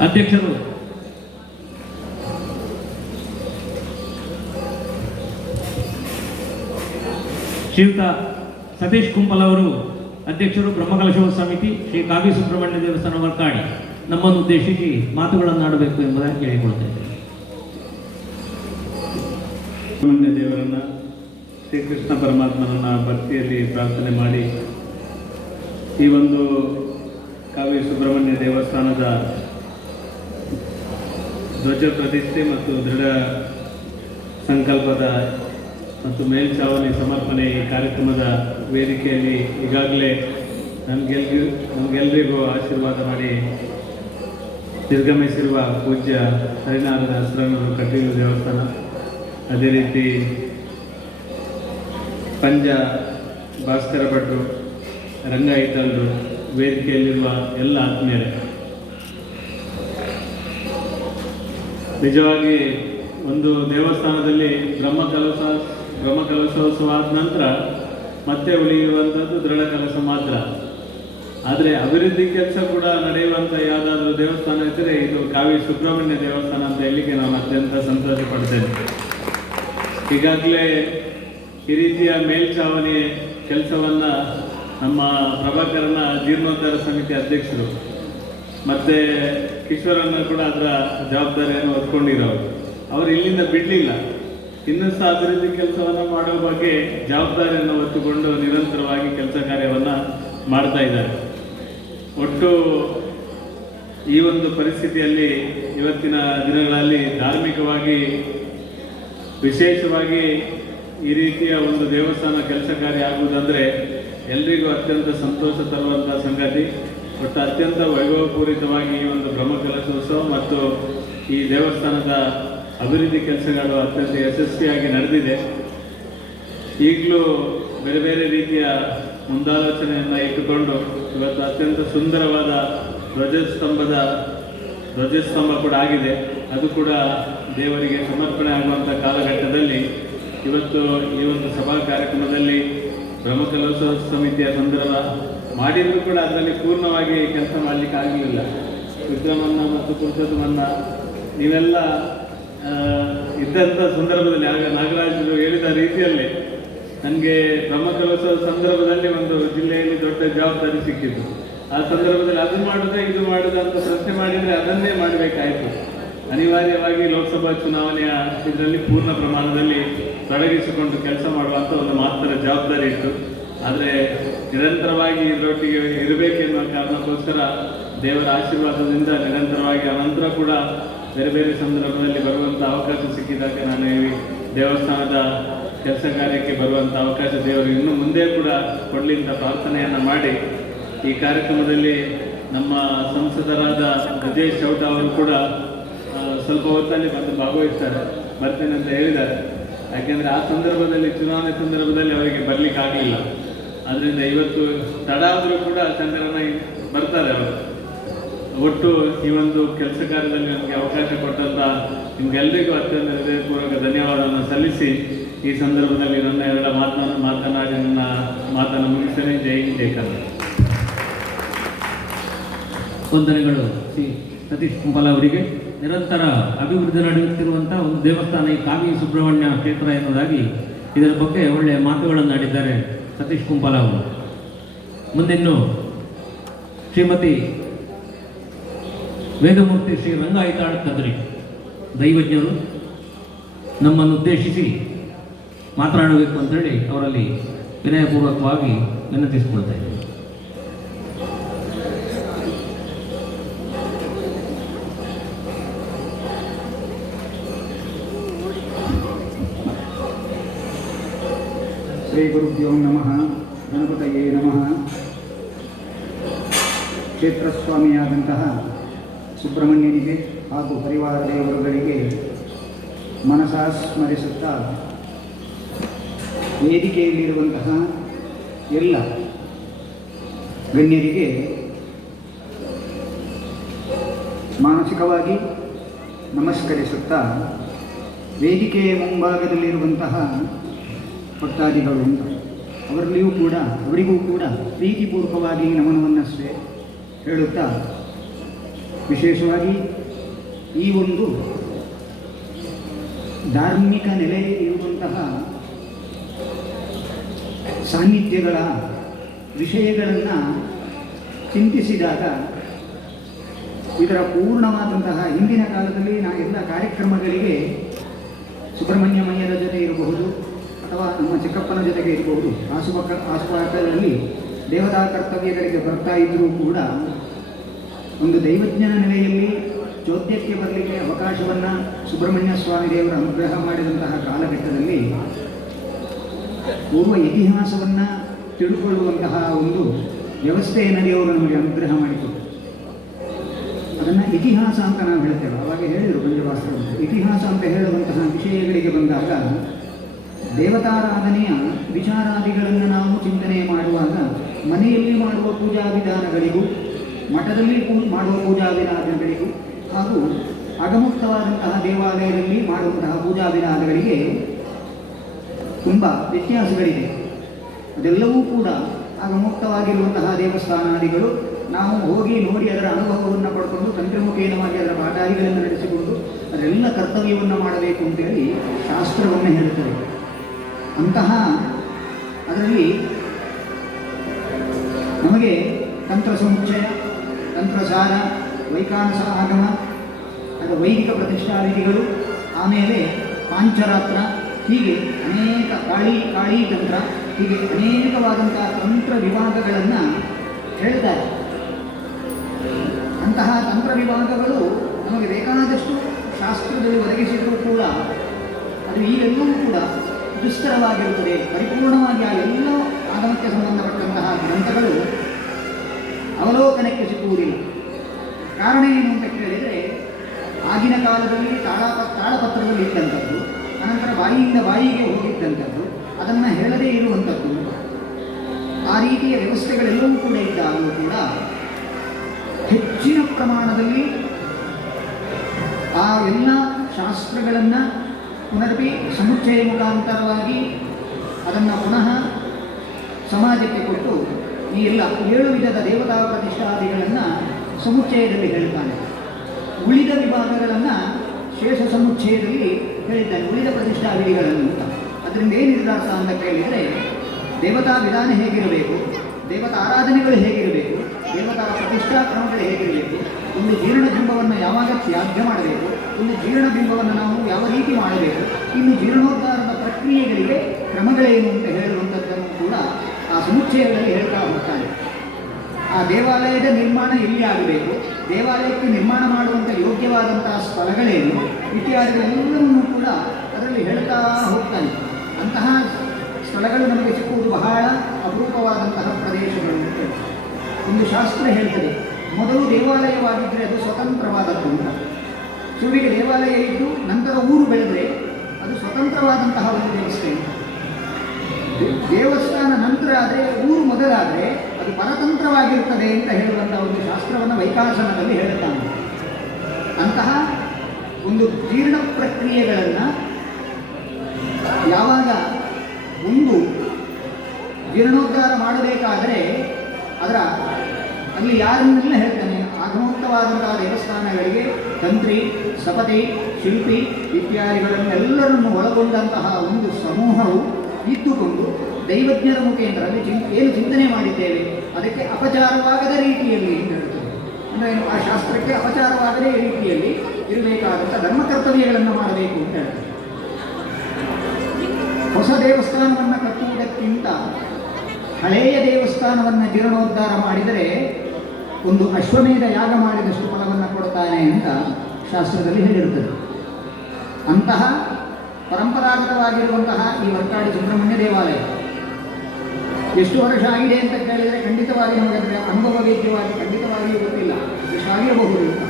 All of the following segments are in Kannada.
ಅಧ್ಯಕ್ಷರು. ಶ್ರೀಯುತ ಸತೀಶ್ ಕುಂಪಲ್ ಅವರು ಅಧ್ಯಕ್ಷರು ಬ್ರಹ್ಮಕಲಶೋತ್ಸವ ಸಮಿತಿ ಶ್ರೀ ಕಾವಿ ಸುಬ್ರಹ್ಮಣ್ಯ ದೇವಸ್ಥಾನ ವರ್ಕಾಡಿ ನಮ್ಮನ್ನು ಉದ್ದೇಶಿಸಿ ಮಾತುಗಳನ್ನು ಆಡಬೇಕು ಎಂಬುದಾಗಿ ಹೇಳಿಕೊಳ್ತೇನೆ ಸುಬ್ರಹ್ಮಣ್ಯ ದೇವರನ್ನ ಶ್ರೀಕೃಷ್ಣ ಪರಮಾತ್ಮನನ್ನ ಭಕ್ತಿಯಲ್ಲಿ ಪ್ರಾರ್ಥನೆ ಮಾಡಿ ಈ ಒಂದು ಕಾವಿ ಸುಬ್ರಹ್ಮಣ್ಯ ದೇವಸ್ಥಾನದ ಧ್ವಜ ಪ್ರತಿಷ್ಠೆ ಮತ್ತು ದೃಢ ಸಂಕಲ್ಪದ ಮತ್ತು ಮೇಲ್ಚಾವಣಿ ಸಮರ್ಪಣೆ ಈ ಕಾರ್ಯಕ್ರಮದ ವೇದಿಕೆಯಲ್ಲಿ ಈಗಾಗಲೇ ನಮಗೆಲ್ರಿಗೂ ನಮಗೆಲ್ಲರಿಗೂ ಆಶೀರ್ವಾದ ಮಾಡಿ ನಿರ್ಗಮಿಸಿರುವ ಪೂಜ್ಯ ಹರಿನಾರದ ಹಸ್ರನವರು ಕಟೀಲು ದೇವಸ್ಥಾನ. ಅದೇ ರೀತಿ ಪಂಜ ಭಾಸ್ಕರ ಭಟ್ರು ರಂಗ ವೇದಿಕೆಯಲ್ಲಿರುವ ಎಲ್ಲ ಆತ್ಮೀಯರೇ. ನಿಜವಾಗಿ ಒಂದು ದೇವಸ್ಥಾನದಲ್ಲಿ ಬ್ರಹ್ಮ ಕಲಶ, ಬ್ರಹ್ಮ ಕಲಶೋತ್ಸವ ಆದ ನಂತರ ಮತ್ತೆ ಉಳಿಯುವಂಥದ್ದು ದೃಢ ಕಲಶ ಮಾತ್ರ. ಆದರೆ ಅಭಿವೃದ್ಧಿ ಕೆಲಸ ಕೂಡ ನಡೆಯುವಂಥ ಯಾವುದಾದ್ರೂ ದೇವಸ್ಥಾನ ಇದ್ದರೆ ಇದು ಕಾವಿ ಸುಬ್ರಹ್ಮಣ್ಯ ದೇವಸ್ಥಾನ ಅಂತ ಹೇಳಲಿಕ್ಕೆ ನಾನು ಅತ್ಯಂತ ಸಂತೋಷ ಪಡ್ತೇನೆ. ಈಗಾಗಲೇ ಈ ರೀತಿಯ ಮೇಲ್ಛಾವಣಿ ಕೆಲಸವನ್ನ ನಮ್ಮ ಪ್ರಭಾಕರನ ಜೀರ್ಣೋದ್ಧಾರ ಸಮಿತಿ ಅಧ್ಯಕ್ಷರು, ಮತ್ತೆ ಕಿಶೋರನ್ನ ಕೂಡ ಅದರ ಜವಾಬ್ದಾರಿಯನ್ನು ಹೊತ್ಕೊಂಡಿರೋರು. ಅವರು ಇಲ್ಲಿಂದ ಬಿಡಲಿಲ್ಲ. ಇನ್ನೂ ಸಹ ಅಭಿವೃದ್ಧಿ ಕೆಲಸವನ್ನು ಮಾಡುವ ಬಗ್ಗೆ ಜವಾಬ್ದಾರಿಯನ್ನು ಹೊತ್ತುಕೊಂಡು ನಿರಂತರವಾಗಿ ಕೆಲಸ ಕಾರ್ಯವನ್ನ ಮಾಡ್ತಾ ಇದ್ದಾರೆ. ಒಟ್ಟು ಈ ಒಂದು ಪರಿಸ್ಥಿತಿಯಲ್ಲಿ ಇವತ್ತಿನ ದಿನಗಳಲ್ಲಿ ಧಾರ್ಮಿಕವಾಗಿ, ವಿಶೇಷವಾಗಿ ಈ ರೀತಿಯ ಒಂದು ದೇವಸ್ಥಾನ ಕೆಲಸ ಕಾರ್ಯ ಆಗುವುದಂದರೆ ಎಲ್ರಿಗೂ ಅತ್ಯಂತ ಸಂತೋಷ ತರುವಂಥ ಸಂಗತಿ. ಒಟ್ಟು ಅತ್ಯಂತ ವೈಭವಪೂರಿತವಾಗಿ ಈ ಒಂದು ಬ್ರಹ್ಮ ಕಲಶೋತ್ಸವ ಮತ್ತು ಈ ದೇವಸ್ಥಾನದ ಅಭಿವೃದ್ಧಿ ಕೆಲಸಗಳು ಅತ್ಯಂತ ಯಶಸ್ವಿಯಾಗಿ ನಡೆದಿದೆ. ಈಗಲೂ ಬೇರೆ ಬೇರೆ ರೀತಿಯ ಮುಂದಾಲೋಚನೆಯನ್ನು ಇಟ್ಟುಕೊಂಡು ಇವತ್ತು ಅತ್ಯಂತ ಸುಂದರವಾದ ಧ್ವಜಸ್ತಂಭದ ಧ್ವಜಸ್ತಂಭ ಕೂಡ ಆಗಿದೆ. ಅದು ಕೂಡ ದೇವರಿಗೆ ಸಮರ್ಪಣೆ ಆಗುವಂಥ ಕಾಲಘಟ್ಟದಲ್ಲಿ ಇವತ್ತು ಈ ಒಂದು ಸಭಾ ಕಾರ್ಯಕ್ರಮದಲ್ಲಿ ಬ್ರಹ್ಮಕಲೋತ್ಸವ ಸಮಿತಿಯ ಸಂದರ್ಭ ಮಾಡಿದ್ರು ಕೂಡ ಅದರಲ್ಲಿ ಪೂರ್ಣವಾಗಿ ಕೆಲಸ ಮಾಡಲಿಕ್ಕೆ ಆಗಲಿಲ್ಲ. ವಿಕ್ರಮನ್ನ ಮತ್ತು ಪುರುಷೋತ್ತಮನ್ನ ನೀವೆಲ್ಲ ಇದ್ದಂಥ ಸಂದರ್ಭದಲ್ಲಿ ಆಗ ನಾಗರಾಜರು ಹೇಳಿದ ರೀತಿಯಲ್ಲಿ ನನಗೆ ಬ್ರಹ್ಮಕಲೋತ್ಸವ ಸಂದರ್ಭದಲ್ಲಿ ಒಂದು ಜಿಲ್ಲೆಯಲ್ಲಿ ದೊಡ್ಡ ಜವಾಬ್ದಾರಿ ಸಿಕ್ಕಿತ್ತು ಆ ಸಂದರ್ಭದಲ್ಲಿ ಅದು ಮಾಡುದ, ಇದು ಮಾಡುದ ಅಂತ ಪ್ರಶ್ನೆ ಮಾಡಿದರೆ ಅದನ್ನೇ ಮಾಡಬೇಕಾಯಿತು. ಅನಿವಾರ್ಯವಾಗಿ ಲೋಕಸಭಾ ಚುನಾವಣೆಯ ಇದರಲ್ಲಿ ಪೂರ್ಣ ಪ್ರಮಾಣದಲ್ಲಿ ತೊಡಗಿಸಿಕೊಂಡು ಕೆಲಸ ಮಾಡುವಂಥ ಒಂದು ಮಾತ್ರ ಜವಾಬ್ದಾರಿ ಇತ್ತು. ಆದರೆ ನಿರಂತರವಾಗಿ ಇದರೊಟ್ಟಿಗೆ ಇರಬೇಕೆನ್ನುವ ಕಾರಣಕ್ಕೋಸ್ಕರ ದೇವರ ಆಶೀರ್ವಾದದಿಂದ ನಿರಂತರವಾಗಿ ಅನಂತರ ಕೂಡ ಬೇರೆ ಬೇರೆ ಸಂದರ್ಭದಲ್ಲಿ ಬರುವಂಥ ಅವಕಾಶ ಸಿಕ್ಕಿದಾಗ ನಾನು ಈ ದೇವಸ್ಥಾನದ ಕೆಲಸ ಕಾರ್ಯಕ್ಕೆ ಬರುವಂಥ ಅವಕಾಶ ದೇವರು ಇನ್ನು ಮುಂದೆ ಕೂಡ ಕೊಡಲಿ ಅಂತ ಪ್ರಾರ್ಥನೆಯನ್ನು ಮಾಡಿ ಈ ಕಾರ್ಯಕ್ರಮದಲ್ಲಿ ನಮ್ಮ ಸಂಸದರಾದ ಗಜೇಶ್ ಚೌಟ ಅವರು ಕೂಡ ಸ್ವಲ್ಪ ಹೊತ್ತಲ್ಲಿ ಬಂದು ಭಾಗವಹಿಸ್ತಾರೆ. ಬರ್ತೇನೆ ಅಂತ ಹೇಳಿದ್ದಾರೆ. ಯಾಕೆಂದರೆ ಆ ಸಂದರ್ಭದಲ್ಲಿ, ಚುನಾವಣೆ ಸಂದರ್ಭದಲ್ಲಿ ಅವರಿಗೆ ಬರ್ಲಿಕ್ಕೆ ಆದ್ರಿಂದ ಇವತ್ತು ತಡ ಆದರೂ ಕೂಡ ಚಂದ್ರನ ಬರ್ತಾರೆ ಅವರು. ಒಟ್ಟು ಈ ಒಂದು ಕೆಲಸ ಕಾರ್ಯದಲ್ಲಿ ನಮಗೆ ಅವಕಾಶ ಕೊಟ್ಟಂತ ನಿಮ್ಗೆಲ್ಲರಿಗೂ ಅತ್ಯಂತ ಹೃದಯಪೂರ್ವಕ ಧನ್ಯವಾದವನ್ನು ಸಲ್ಲಿಸಿ ಈ ಸಂದರ್ಭದಲ್ಲಿ ನನ್ನ ಎರಡು ಮಾತನಾ ಮಾತನಾಡಿ ನನ್ನ ಮಾತನ್ನು ಮುಗಿಸಲೇ ಜೈ ಜೈ ಕನ್ನಡ ವಂದನೆಗಳು. ಶ್ರೀ ಸತೀಶ್ ಕುಂಬಲ ಅವರಿಗೆ. ನಿರಂತರ ಅಭಿವೃದ್ಧಿ ನಡೆಯುತ್ತಿರುವಂಥ ಒಂದು ದೇವಸ್ಥಾನ ಈ ಕಾವಿ ಸುಬ್ರಹ್ಮಣ್ಯ ಕ್ಷೇತ್ರ ಎನ್ನುವುದಾಗಿ ಇದರ ಬಗ್ಗೆ ಒಳ್ಳೆಯ ಮಾತುಗಳನ್ನು ಆಡಿದ್ದಾರೆ ಸತೀಶ್ ಕುಂಪಾಲ ಅವರು. ಮುಂದಿನ್ನು ಶ್ರೀಮತಿ ವೇದಮೂರ್ತಿ ಶ್ರೀ ರಂಗಾಯಿತಾಳ್ ಕದ್ರಿ. ದೈವಜ್ಞರು ನಮ್ಮನ್ನು ಉದ್ದೇಶಿಸಿ ಮಾತನಾಡಬೇಕು ಅಂತೇಳಿ ಅವರಲ್ಲಿ ವಿನಯಪೂರ್ವಕವಾಗಿ ವಿನಂತಿಸಿಕೊಳ್ತಾ ಶ್ರೀ ಗುರುಭ್ಯೋ ನಮಃ. ಗಣಪತಯೇ ನಮಃ. ಕ್ಷೇತ್ರಸ್ವಾಮಿಯಾದಂತಹ ಸುಬ್ರಹ್ಮಣ್ಯನಿಗೆ ಹಾಗೂ ಪರಿವಾರ ದೇವರುಗಳಿಗೆ ಮನಸಾ ಸ್ಮರಿಸುತ್ತಾ ವೇದಿಕೆಯಲ್ಲಿರುವಂತಹ ಎಲ್ಲ ಗಣ್ಯರಿಗೆ ಮಾನಸಿಕವಾಗಿ ನಮಸ್ಕರಿಸುತ್ತಾ ವೇದಿಕೆಯ ಮುಂಭಾಗದಲ್ಲಿರುವಂತಹ ಭಕ್ತಾದಿಗಳು ಅಂತ ಅವರಲ್ಲಿಯೂ ಕೂಡ, ಅವರಿಗೂ ಕೂಡ ಪ್ರೀತಿಪೂರ್ವಕವಾಗಿ ನಮನವನ್ನು ಸ್ವೇ ಹೇಳುತ್ತಾ, ವಿಶೇಷವಾಗಿ ಈ ಒಂದು ಧಾರ್ಮಿಕ ನೆಲೆ ಇರುವಂತಹ ಸಾನ್ನಿಧ್ಯಗಳ ವಿಷಯಗಳನ್ನು ಚಿಂತಿಸಿದಾಗ ಇದರ ಪೂರ್ಣವಾದಂತಹ ಹಿಂದಿನ ಕಾಲದಲ್ಲಿ ನಾ ಎಲ್ಲ ಕಾರ್ಯಕ್ರಮಗಳಿಗೆ ಸುಬ್ರಹ್ಮಣ್ಯಮಯ್ಯರ ಜೊತೆ ಇರಬಹುದು. ಅಥವಾ ನಮ್ಮ ಚಿಕ್ಕಪ್ಪನ ಜೊತೆಗೆ ಇರಬಹುದು ಆಸುಪಕ್ಕ ಆಸುಪಾಕದಲ್ಲಿ ದೇವತಾ ಕರ್ತವ್ಯಗಳಿಗೆ ಬರ್ತಾ ಇದ್ದರೂ ಕೂಡ ಒಂದು ದೈವಜ್ಞನ ನೆಲೆಯಲ್ಲಿ ಚೋದ್ಯಕ್ಕೆ ಬರಲಿಕ್ಕೆ ಅವಕಾಶವನ್ನು ಸುಬ್ರಹ್ಮಣ್ಯ ಸ್ವಾಮಿ ದೇವರು ಅನುಗ್ರಹ ಮಾಡಿದಂತಹ ಕಾಲಘಟ್ಟದಲ್ಲಿ ಪೂರ್ವ ಇತಿಹಾಸವನ್ನು ತಿಳ್ಕೊಳ್ಳುವಂತಹ ಒಂದು ವ್ಯವಸ್ಥೆಯನ್ನು ದೇವರು ನಮಗೆ ಅನುಗ್ರಹ ಮಾಡಿಕೊಟ್ಟರು. ಅದನ್ನು ಇತಿಹಾಸ ಅಂತ ನಾವು ಹೇಳ್ತೇವೆ. ಅವಾಗ ಹೇಳಿದರು ಪಂಚಭಾಸ್ಕರ ಇತಿಹಾಸ ಅಂತ ಹೇಳುವಂತಹ ವಿಷಯಗಳಿಗೆ ಬಂದಾಗ ದೇವತಾರಾಧನೆಯ ವಿಚಾರಾದಿಗಳನ್ನು ನಾವು ಚಿಂತನೆ ಮಾಡುವಾಗ ಮನೆಯಲ್ಲಿ ಮಾಡುವ ಪೂಜಾ ವಿಧಾನಗಳಿಗೂ ಮಠದಲ್ಲಿ ಮಾಡುವ ಪೂಜಾ ವಿಧಾನಗಳಿಗೂ ಹಾಗೂ ಅಗಮುಕ್ತವಾದಂತಹ ದೇವಾಲಯದಲ್ಲಿ ಮಾಡುವಂತಹ ಪೂಜಾ ವಿಧಾನಗಳಿಗೆ ತುಂಬ ವ್ಯತ್ಯಾಸಗಳಿದೆ ಅದೆಲ್ಲವೂ ಕೂಡ ಅಗಮುಕ್ತವಾಗಿರುವಂತಹ ದೇವಸ್ಥಾನಾದಿಗಳು ನಾವು ಹೋಗಿ ನೋಡಿ ಅದರ ಅನುಭವವನ್ನು ಪಡ್ಕೊಂಡು ತಂತ್ರಮುಖೇನವಾಗಿ ಅದರ ಪಾಠಾದಿಗಳನ್ನು ನಡೆಸಿಕೊಂಡು ಅದೆಲ್ಲ ಕರ್ತವ್ಯವನ್ನು ಮಾಡಬೇಕು ಅಂತೇಳಿ ಶಾಸ್ತ್ರವನ್ನು ಹೇಳುತ್ತದೆ. ಅಂತಹ ಅದರಲ್ಲಿ ನಮಗೆ ತಂತ್ರ ಸಮುಚ್ಚಯ ತಂತ್ರಸಾರ ವೈಕಾನಸ ಆಗಮ, ಅದು ವೈದಿಕ ಪ್ರತಿಷ್ಠಾವಿಧಿಗಳು ಆಮೇಲೆ ಪಾಂಚರಾತ್ರ, ಹೀಗೆ ಅನೇಕ ಕಾಳಿ ಕಾಳಿ ತಂತ್ರ, ಹೀಗೆ ಅನೇಕವಾದಂತಹ ತಂತ್ರ ವಿಭಾಗಗಳನ್ನು ಹೇಳ್ತಾರೆ. ಅಂತಹ ತಂತ್ರ ವಿಭಾಗಗಳು ನಮಗೆ ಬೇಕಾದಷ್ಟು ಶಾಸ್ತ್ರದಲ್ಲಿ ಒದಗಿಸಿದರೂ ಕೂಡ, ಅದು ಈಗೆಲ್ಲವೂ ಕೂಡ ದುಸ್ತರವಾಗಿರುತ್ತದೆ ಪರಿಪೂರ್ಣವಾಗಿ ಆ ಎಲ್ಲ ಆಗಮಕ್ಕೆ ಸಂಬಂಧಪಟ್ಟಂತಹ ಗ್ರಂಥಗಳು ಅವಲೋಕನಕ್ಕೆ ಸಿಕ್ಕುವುದಿಲ್ಲ. ಕಾರಣ ಏನು ಅಂತ ಕೇಳಿದರೆ, ಆಗಿನ ಕಾಲದಲ್ಲಿ ತಾಳಪ ತಾಳಪತ್ರದಲ್ಲಿ ಇದ್ದಂಥದ್ದು, ಅನಂತರ ಬಾಯಿಯಿಂದ ಬಾಯಿಗೆ ಹೋಗಿದ್ದಂಥದ್ದು, ಅದನ್ನು ಹೇಳದೇ ಇರುವಂಥದ್ದು, ಆ ರೀತಿಯ ವ್ಯವಸ್ಥೆಗಳೆಲ್ಲವೂ ಕೂಡ ಇದ್ದಾಗಲೂ ಕೂಡ ಹೆಚ್ಚಿನ ಪ್ರಮಾಣದಲ್ಲಿ ಆ ಎಲ್ಲ ಶಾಸ್ತ್ರಗಳನ್ನು ಪುನರ್ಪಿ ಸಮುಚ್ಚಯ ಮುಖಾಂತರವಾಗಿ ಅದನ್ನು ಪುನಃ ಸಮಾಜಕ್ಕೆ ಕೊಟ್ಟು ಈ ಎಲ್ಲ ಏಳು ವಿಧದ ದೇವತಾ ಪ್ರತಿಷ್ಠಾದಿಗಳನ್ನು ಸಮುಚ್ಚಯದಲ್ಲಿ ಹೇಳ್ತಾನೆ. ಉಳಿದ ವಿಭಾಗಗಳನ್ನು ಶೇಷ ಸಮುಚ್ಚಯದಲ್ಲಿ ಹೇಳಿದ್ದಾನೆ. ಉಳಿದ ಪ್ರತಿಷ್ಠಾ ವಿಧಿಗಳನ್ನು ಅಂತ. ಅದರಿಂದ ಏನಿಲ್ಲ ಅಂತ ಕೇಳಿದರೆ, ದೇವತಾ ವಿಧಾನ ಹೇಗಿರಬೇಕು, ದೇವತಾ ಆರಾಧನೆಗಳು ಹೇಗಿರಬೇಕು, ದೇವತಾ ಪ್ರತಿಷ್ಠಾ ಕ್ರಮಗಳು ಹೇಗಿರಬೇಕು, ಒಂದು ಜೀರ್ಣಬಿಂಬವನ್ನು ಯಾವಾಗ ತ್ಯಾಗ ಮಾಡಬೇಕು ಒಂದು ಜೀರ್ಣಬಿಂಬವನ್ನು ನಾವು ಯಾವ ರೀತಿ ಮಾಡಬೇಕು? ಇನ್ನು ಜೀರ್ಣೋದ್ಧಾರದ ಪ್ರಕ್ರಿಯೆಗಳಿಗೆ ಕ್ರಮಗಳೇನು ಅಂತ ಹೇಳುವಂಥದ್ದನ್ನು ಕೂಡ ಆ ಸಮುಚ್ಚಯಗಳಲ್ಲಿ ಹೇಳ್ತಾ ಹೋಗ್ತಾರೆ. ಆ ದೇವಾಲಯದ ನಿರ್ಮಾಣ ಎಲ್ಲಿ ಆಗಬೇಕು? ದೇವಾಲಯಕ್ಕೆ ನಿರ್ಮಾಣ ಮಾಡುವಂಥ ಯೋಗ್ಯವಾದಂತಹ ಸ್ಥಳಗಳೇನು? ಇತ್ಯಾದಿಗಳೆಲ್ಲವನ್ನೂ ಕೂಡ ಅದರಲ್ಲಿ ಹೇಳ್ತಾ ಹೋಗ್ತಾನೆ ಅಂತಹ ಸ್ಥಳಗಳು ನಮಗೆ ಸಿಕ್ಕುವುದು ಬಹಳ ಅಪರೂಪವಾದಂತಹ ಪ್ರದೇಶಗಳು ಅಂತ. ಒಂದು ಶಾಸ್ತ್ರ ಹೇಳ್ತದೆ, ಮೊದಲು ದೇವಾಲಯವಾಗಿದ್ದರೆ ಅದು ಸ್ವತಂತ್ರವಾದದ್ದು. ಅಂತ ಸುವಿಗೆ ದೇವಾಲಯ ಇದ್ದು ನಂತರ ಊರು ಬೆಳೆದ್ರೆ ಅದು ಸ್ವತಂತ್ರವಾದಂತಹ ಒಂದು ದೇವಸ್ಥೆ ದೇವಸ್ಥಾನ ನಂತರ ಆದರೆ ಊರು ಮೊದಲಾದರೆ ಅದು ಪರತಂತ್ರವಾಗಿರುತ್ತದೆ ಅಂತ ಹೇಳುವಂಥ ಒಂದು ಶಾಸ್ತ್ರವನ್ನು ವೈಕಾಸನದಲ್ಲಿ ಹೇಳುತ್ತಾನೆ. ಅಂತಹ ಒಂದು ಜೀರ್ಣ ಪ್ರಕ್ರಿಯೆಗಳನ್ನು ಯಾವಾಗ ಒಂದು ಜೀರ್ಣೋದ್ಧಾರ ಮಾಡಬೇಕಾದರೆ ಅದರ ಅಲ್ಲಿ ಯಾರನ್ನೆಲ್ಲ ಹೇಳ್ತಾನೆ? ಆಗಮೋಕ್ತವಾದಂತಹ ದೇವಸ್ಥಾನಗಳಿಗೆ ತಂತ್ರಿ, ಸಪತಿ, ಶಿಲ್ಪಿ ಇತ್ಯಾದಿಗಳನ್ನೆಲ್ಲರನ್ನು ಒಳಗೊಂಡಂತಹ ಒಂದು ಸಮೂಹವು ಇದ್ದುಕೊಂಡು ದೈವಜ್ಞರ ಮುಖೇಂದ್ರ ಅಲ್ಲಿ ಚಿಂ ಏನು ಚಿಂತನೆ ಮಾಡಿದ್ದೇವೆ, ಅದಕ್ಕೆ ಅಪಚಾರವಾಗದ ರೀತಿಯಲ್ಲಿ ಹೇಳುತ್ತದೆ ಅಂದರೆ ಆ ಶಾಸ್ತ್ರಕ್ಕೆ ಅಪಚಾರವಾಗದೇ ರೀತಿಯಲ್ಲಿ ಇರಬೇಕಾದಂಥ ಧರ್ಮ ಕರ್ತವ್ಯಗಳನ್ನು ಮಾಡಬೇಕು ಅಂತ ಹೇಳ್ತಾರೆ. ಹೊಸ ದೇವಸ್ಥಾನವನ್ನು ಕಟ್ಟುವುದಕ್ಕಿಂತ ಹಳೆಯ ದೇವಸ್ಥಾನವನ್ನು ಜೀರ್ಣೋದ್ಧಾರ ಮಾಡಿದರೆ ಒಂದು ಅಶ್ವಮೇಧ ಯಾಗ ಮಾಡಿದಷ್ಟು ಫಲವನ್ನು ಕೊಡುತ್ತಾನೆ ಅಂತ ಶಾಸ್ತ್ರದಲ್ಲಿ ಹೇಳಿರುತ್ತದೆ. ಅಂತಹ ಪರಂಪರಾಗತವಾಗಿರುವಂತಹ ಈ ವರ್ಕಾಡಿ ಸುಬ್ರಹ್ಮಣ್ಯ ದೇವಾಲಯ ಎಷ್ಟು ವರ್ಷ ಆಗಿದೆ ಅಂತ ಕೇಳಿದರೆ ಖಂಡಿತವಾಗಿ ನಮಗೆ ಅಂದರೆ ಅನುಭವ ವೇದ್ಯವಾಗಿ ಖಂಡಿತವಾಗಿಯೂ ಗೊತ್ತಿಲ್ಲ. ಎಷ್ಟಾಗಿರಬಹುದು ಅಂತ.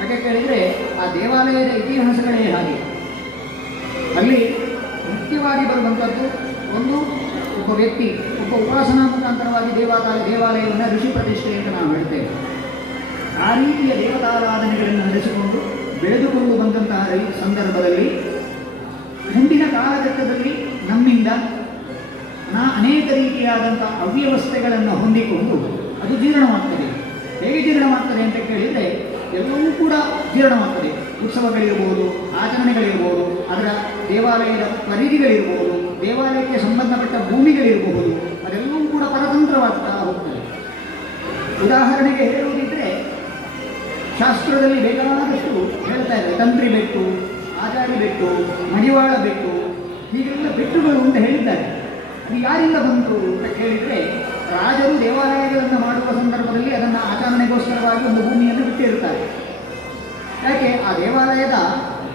ಯಾಕೆ ಕೇಳಿದರೆ ಆ ದೇವಾಲಯದ ಇತಿಹಾಸಗಳೇ ಹಾಗೆ. ಅಲ್ಲಿ ಮುಖ್ಯವಾಗಿ ಬರುವಂಥದ್ದು ಒಂದು ಒಬ್ಬ ವ್ಯಕ್ತಿ ಒಬ್ಬ ಉಪಾಸನಾ ಮುಖಾಂತರವಾಗಿ ದೇವಾಲಯ ದೇವಾಲಯವನ್ನು ಋಷಿ ಪ್ರತಿಷ್ಠೆ ಅಂತ ನಾವು ಹೇಳ್ತೇವೆ. ಆ ರೀತಿಯ ದೇವತಾರಾಧನೆಗಳನ್ನು ನಡೆಸಿಕೊಂಡು ಬೆಳೆದುಕೊಂಡು ಬಂದಂತಹ ಸಂದರ್ಭದಲ್ಲಿ, ಮುಂದಿನ ಕಾಲಘಟ್ಟದಲ್ಲಿ ನಮ್ಮಿಂದ ನಾ ಅನೇಕ ರೀತಿಯಾದಂಥ ಅವ್ಯವಸ್ಥೆಗಳನ್ನು ಹೊಂದಿಕೊಂಡು ಅದು ಜೀರ್ಣವಾಗ್ತದೆ. ಹೇಗೆ ಜೀರ್ಣವಾಗ್ತದೆ ಅಂತ ಕೇಳಿದರೆ, ಎಲ್ಲವೂ ಕೂಡ ಜೀರ್ಣವಾಗ್ತದೆ. ಉತ್ಸವಗಳಿರ್ಬೋದು, ಆಚರಣೆಗಳಿರ್ಬೋದು, ಅದರ ದೇವಾಲಯದ ಪರಿಧಿಗಳಿರ್ಬೋದು, ದೇವಾಲಯಕ್ಕೆ ಸಂಬಂಧಪಟ್ಟ ಭೂಮಿಗಳಿರಬಹುದು ಅದೆಲ್ಲವೂ ಕೂಡ ಪರತಂತ್ರವಾಗ್ತಾ ಹೋಗ್ತದೆ ಉದಾಹರಣೆಗೆ ಹೇಳುವುದಿದ್ರೆ, ಶಾಸ್ತ್ರದಲ್ಲಿ ಬೇಕಾದಷ್ಟು ಹೇಳ್ತಾ ಇದ್ದಾರೆ. ತಂತ್ರಿ ಬೆಟ್ಟು ಆಚಾರಿ ಬೆಟ್ಟು, ಮಡಿವಾಳ ಬೆಟ್ಟು, ಹೀಗೆಲ್ಲ ಬೆಟ್ಟುಗಳು ಅಂತ ಹೇಳಿದ್ದಾರೆ. ಇದು ಯಾರಿಂದ ಬಂತು ಅಂತ ಕೇಳಿದರೆ, ರಾಜರು ದೇವಾಲಯಗಳನ್ನು ಮಾಡುವ ಸಂದರ್ಭದಲ್ಲಿ ಅದನ್ನು ಆಚರಣೆಗೋಸ್ಕರವಾಗಿ ಒಂದು ಭೂಮಿಯನ್ನು ಬಿಟ್ಟಿರುತ್ತಾರೆ. ಯಾಕೆ? ಆ ದೇವಾಲಯದ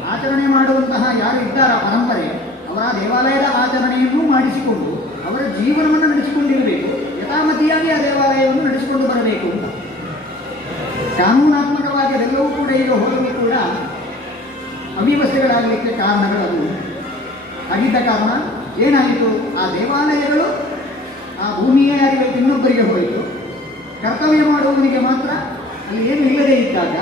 ಆಚರಣೆ ಮಾಡುವಂತಹ ಯಾರು ಇದ್ದಾರ ಪರಂಪರೆ, ಅವರ ದೇವಾಲಯದ ಆಚರಣೆಯನ್ನು ಮಾಡಿಸಿಕೊಂಡು, ಅವರ ಜೀವನವನ್ನು ನಡೆಸಿಕೊಂಡಿರಬೇಕು. ಯಥಾಮತಿಯಾಗಿ ಆ ದೇವಾಲಯವನ್ನು ನಡೆಸಿಕೊಂಡು ಬರಬೇಕು. ಕಾನೂನಾತ್ಮಕವಾಗಿ ಅದೆಲ್ಲವೂ ಕೂಡ ಈಗ ಹೋದರೂ ಕೂಡ ಅವ್ಯವಸ್ಥೆಗಳಾಗಲಿಕ್ಕೆ ಕಾರಣಗಳದು. ಆಗಿದ್ದ ಕಾರಣ ಏನಾಯಿತು? ಆ ದೇವಾಲಯಗಳು ಆ ಭೂಮಿಯ ಯಾರಿಗೆ ಇನ್ನೊಬ್ಬರಿಗೆ ಹೋಯಿತು. ಕರ್ತವ್ಯ ಮಾಡುವವನಿಗೆ ಮಾತ್ರ ಅಲ್ಲಿ ಏನು ಇಲ್ಲದೇ ಇದ್ದಾಗ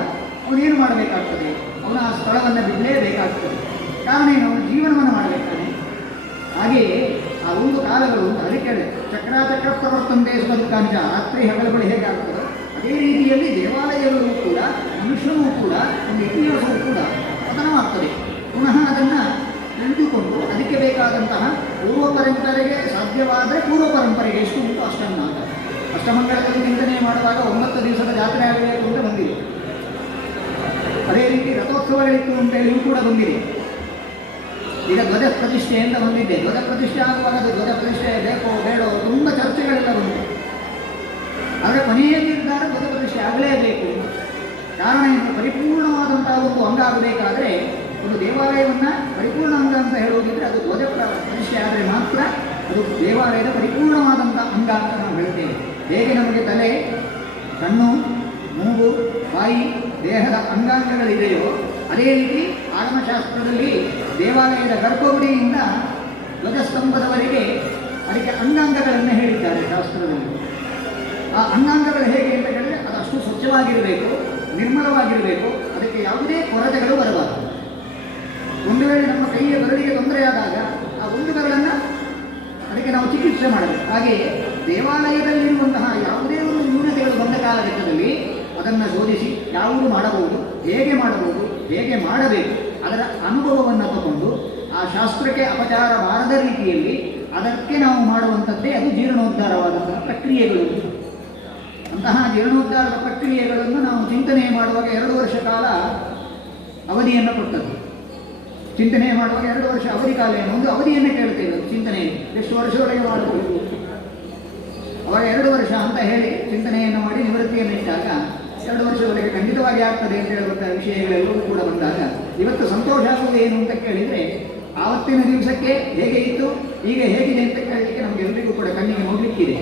ಅವನೇನು ಮಾಡಬೇಕಾಗ್ತದೆ? ಅವನು ಆ ಸ್ಥಳವನ್ನು ಬಿಡಲೇಬೇಕಾಗ್ತದೆ. ಕಾರಣ ಏನು? ಜೀವನವನ್ನು ಮಾಡಬೇಕಾನೆ ಹಾಗೆಯೇ ಆ ಒಂದು ಕಾಲಗಳು ಅದಕ್ಕೆ ಚಕ್ರಾಚಕ್ರ ಪ್ರವರ್ತಂತೆ ಕಾರ್ಯ ರಾತ್ರಿ ಹಗಲುಗಳು ಹೇಗಾಗ್ತದೆ ಅದೇ ರೀತಿಯಲ್ಲಿ ದೇವಾಲಯಗಳು ಕೂಡ, ಮನುಷ್ಯನೂ ಕೂಡ, ಒಂದು ಇತಿಹಾಸವೂ ಕೂಡ ಪತನವಾಗ್ತದೆ ಪುನಃ ಅದನ್ನು ತಿಳಿದುಕೊಂಡು ಅದಕ್ಕೆ ಬೇಕಾದಂತಹ ಪೂರ್ವ ಪರಂಪರೆಗೆ ಸಾಧ್ಯವಾದರೆ ಪೂರ್ವ ಪರಂಪರೆಗೆ ಎಷ್ಟು ಉಂಟು ಅಷ್ಟನ್ನು ಮಾತ್ರ. ಅಷ್ಟಮಂಗಳದಲ್ಲಿ ಚಿಂತನೆ ಮಾಡುವಾಗ ಒಂಬತ್ತು ದಿವಸದ ಜಾತ್ರೆ ಆಗಬೇಕು ಅಂತ ಬಂದಿದೆ. ಅದೇ ರೀತಿ ರಥೋತ್ಸವಗಳಿತ್ತು ಅಂತ ಹೇಳಿಯೂ ಕೂಡ ಬಂದಿದೆ. ಈಗ ಧ್ವಜ ಪ್ರತಿಷ್ಠೆ ಅಂತ ಬಂದಿದ್ದೆ. ಧ್ವಜ ಪ್ರತಿಷ್ಠೆ ಆಗುವಾಗ ಧ್ವಜ ಪ್ರತಿಷ್ಠೆ ಬೇಕೋ ಬೇಡೋ ತುಂಬ ಚರ್ಚೆಗಳೆಲ್ಲ ಬಂತು ಆದರೆ ಕೊನೆಯ ನಿರ್ಧಾರ ಧ್ವಜ ಪ್ರತಿಷ್ಠೆ ಆಗಲೇಬೇಕು. ಕಾರಣ ಏನು? ಪರಿಪೂರ್ಣವಾದಂತಹ ಒಂದು ಅಂಗ ಆಗಬೇಕಾದರೆ ಒಂದು ದೇವಾಲಯವನ್ನು ಪರಿಪೂರ್ಣ ಅಂಗ ಅಂತ ಹೇಳುವುದಿದ್ರೆ ಅದು ಧ್ವಜ ಪ್ರ- ಪ್ರತಿಷ್ಠೆ ಆದರೆ ಮಾತ್ರ ಅದು ದೇವಾಲಯದ ಪರಿಪೂರ್ಣವಾದಂಥ ಅಂಗ ಅಂತ ನಾವು ಹೇಳ್ತೇವೆ. ಹೇಗೆ ನಮಗೆ ತಲೆ, ಕಣ್ಣು, ಮೂಗು, ಬಾಯಿ, ದೇಹದ ಅಂಗಾಂಗಗಳಿದೆಯೋ ಅದೇ ರೀತಿ ಆಗಮಶಾಸ್ತ್ರದಲ್ಲಿ ದೇವಾಲಯದ ಗರ್ಭಗುಡಿಯಿಂದ ಧ್ವಜಸ್ತಂಭದವರೆಗೆ ಅದಕ್ಕೆ ಅಂಗಾಂಗಗಳನ್ನು ಹೇಳಿದ್ದಾರೆ ಶಾಸ್ತ್ರದಲ್ಲಿ. ಆ ಅಂಗಾಂಗಗಳು ಹೇಗೆ ಅಂತ ಹೇಳಿದ್ರೆ ಅದು ಅಷ್ಟು ಸ್ವಚ್ಛವಾಗಿರಬೇಕು, ನಿರ್ಮಲವಾಗಿರಬೇಕು, ಅದಕ್ಕೆ ಯಾವುದೇ ಕೊರತೆಗಳು ಬರಬಾರದು. ಒಂದು ವೇಳೆ ನಮ್ಮ ಕೈಯ ಬೆರಳಿಗೆ ತೊಂದರೆಯಾದಾಗ ಆ ಒಂದು ಅದಕ್ಕೆ ನಾವು ಚಿಕಿತ್ಸೆ ಮಾಡಬೇಕು. ಹಾಗೆಯೇ ದೇವಾಲಯದಲ್ಲಿರುವಂತಹ ಯಾವುದೇ ಒಂದು ನ್ಯೂನತೆಗಳು ಬಂದ ಕಾಲಘಟ್ಟದಲ್ಲಿ ಅದನ್ನು ಶೋಧಿಸಿ, ಯಾವುದು ಮಾಡಬಹುದು, ಹೇಗೆ ಮಾಡಬಹುದು ಹೇಗೆ ಮಾಡಬೇಕು ಅದರ ಅನುಭವವನ್ನು ತಗೊಂಡು ಆ ಶಾಸ್ತ್ರಕ್ಕೆ ಅಪಚಾರ ಮಾಡದ ರೀತಿಯಲ್ಲಿ ಅದಕ್ಕೆ ನಾವು ಮಾಡುವಂಥದ್ದೇ ಅದು ಜೀರ್ಣೋದ್ಧಾರವಾದಂತಹ ಪ್ರಕ್ರಿಯೆಗಳು. ಅಂತಹ ಜೀರ್ಣೋದ್ಧಾರದ ಪ್ರಕ್ರಿಯೆಗಳನ್ನು ನಾವು ಚಿಂತನೆ ಮಾಡುವಾಗ ಎರಡು ವರ್ಷ ಕಾಲ ಅವಧಿಯನ್ನು ಕೊಟ್ಟದ್ದು ಚಿಂತನೆ ಮಾಡುವಾಗ ಎರಡು ವರ್ಷ ಅವಧಿ ಕಾಲ ಏನು ಒಂದು ಅವಧಿಯನ್ನು ಕೇಳ್ತೇವೆ ಚಿಂತನೆ. ಎಷ್ಟು ವರ್ಷದೊಳಗೆ ಮಾಡಬಹುದು ಅವಾಗ ಎರಡು ವರ್ಷ ಅಂತ ಹೇಳಿ ಚಿಂತನೆಯನ್ನು ಮಾಡಿ ನಿವೃತ್ತಿಯನ್ನು ಇಟ್ಟಾಗ ಎರಡು ವರ್ಷದವರೆಗೆ ಖಂಡಿತವಾಗಿ ಆಗ್ತದೆ ಅಂತ ಹೇಳುವಂಥ ವಿಷಯಗಳೆಲ್ಲವೂ ಕೂಡ ಬಂದಾಗ ಇವತ್ತು ಸಂತೋಷ ಆಗುವುದು ಏನು ಅಂತ ಕೇಳಿದ್ರೆ ಆವತ್ತಿನ ದಿವಸಕ್ಕೆ ಹೇಗೆ ಇತ್ತು, ಈಗ ಹೇಗಿದೆ ಅಂತ ಕೇಳಲಿಕ್ಕೆ ನಮಗೆಲ್ಲರಿಗೂ ಕೂಡ ಕಣ್ಣಿಗೆ ನೋಡಲಿಕ್ಕಿದೆ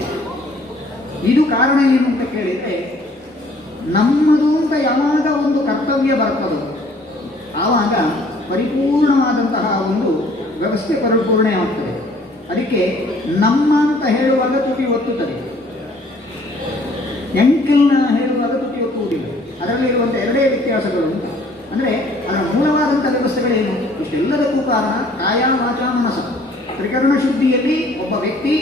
ಇದು. ಕಾರಣ ಏನು ಅಂತ ಕೇಳಿದ್ರೆ ನಮ್ಮದು ಅಂತ ಯಾವಾಗ ಒಂದು ಕರ್ತವ್ಯ ಬರ್ತದೋ, ಆವಾಗ ಪರಿಪೂರ್ಣವಾದಂತಹ ಒಂದು ವ್ಯವಸ್ಥೆ ಪರಿಪೂರ್ಣೆ ಆಗ್ತದೆ. ಅದಕ್ಕೆ ನಮ್ಮ ಅಂತ ಹೇಳುವಾಗ ತುಟಿ ಒತ್ತುತ್ತದೆ. ಎಂಕಿಲ್ನ ಹೇಳುವಾಗ ತುಟಿ ಇರುವಂಥ ಎರಡೇ ವ್ಯತ್ಯಾಸಗಳು. ಅಂದರೆ ಅದರ ಮೂಲವಾದಂಥ ವ್ಯವಸ್ಥೆಗಳೇನು ಇಷ್ಟೆಲ್ಲದಕ್ಕೂ ಕಾರಣ ಕಾಯ ವಾಚ ಮನಸ್ಸು ತ್ರಿಕರಣ ಶುದ್ಧಿಯಲ್ಲಿ ಒಬ್ಬ ವ್ಯಕ್ತಿ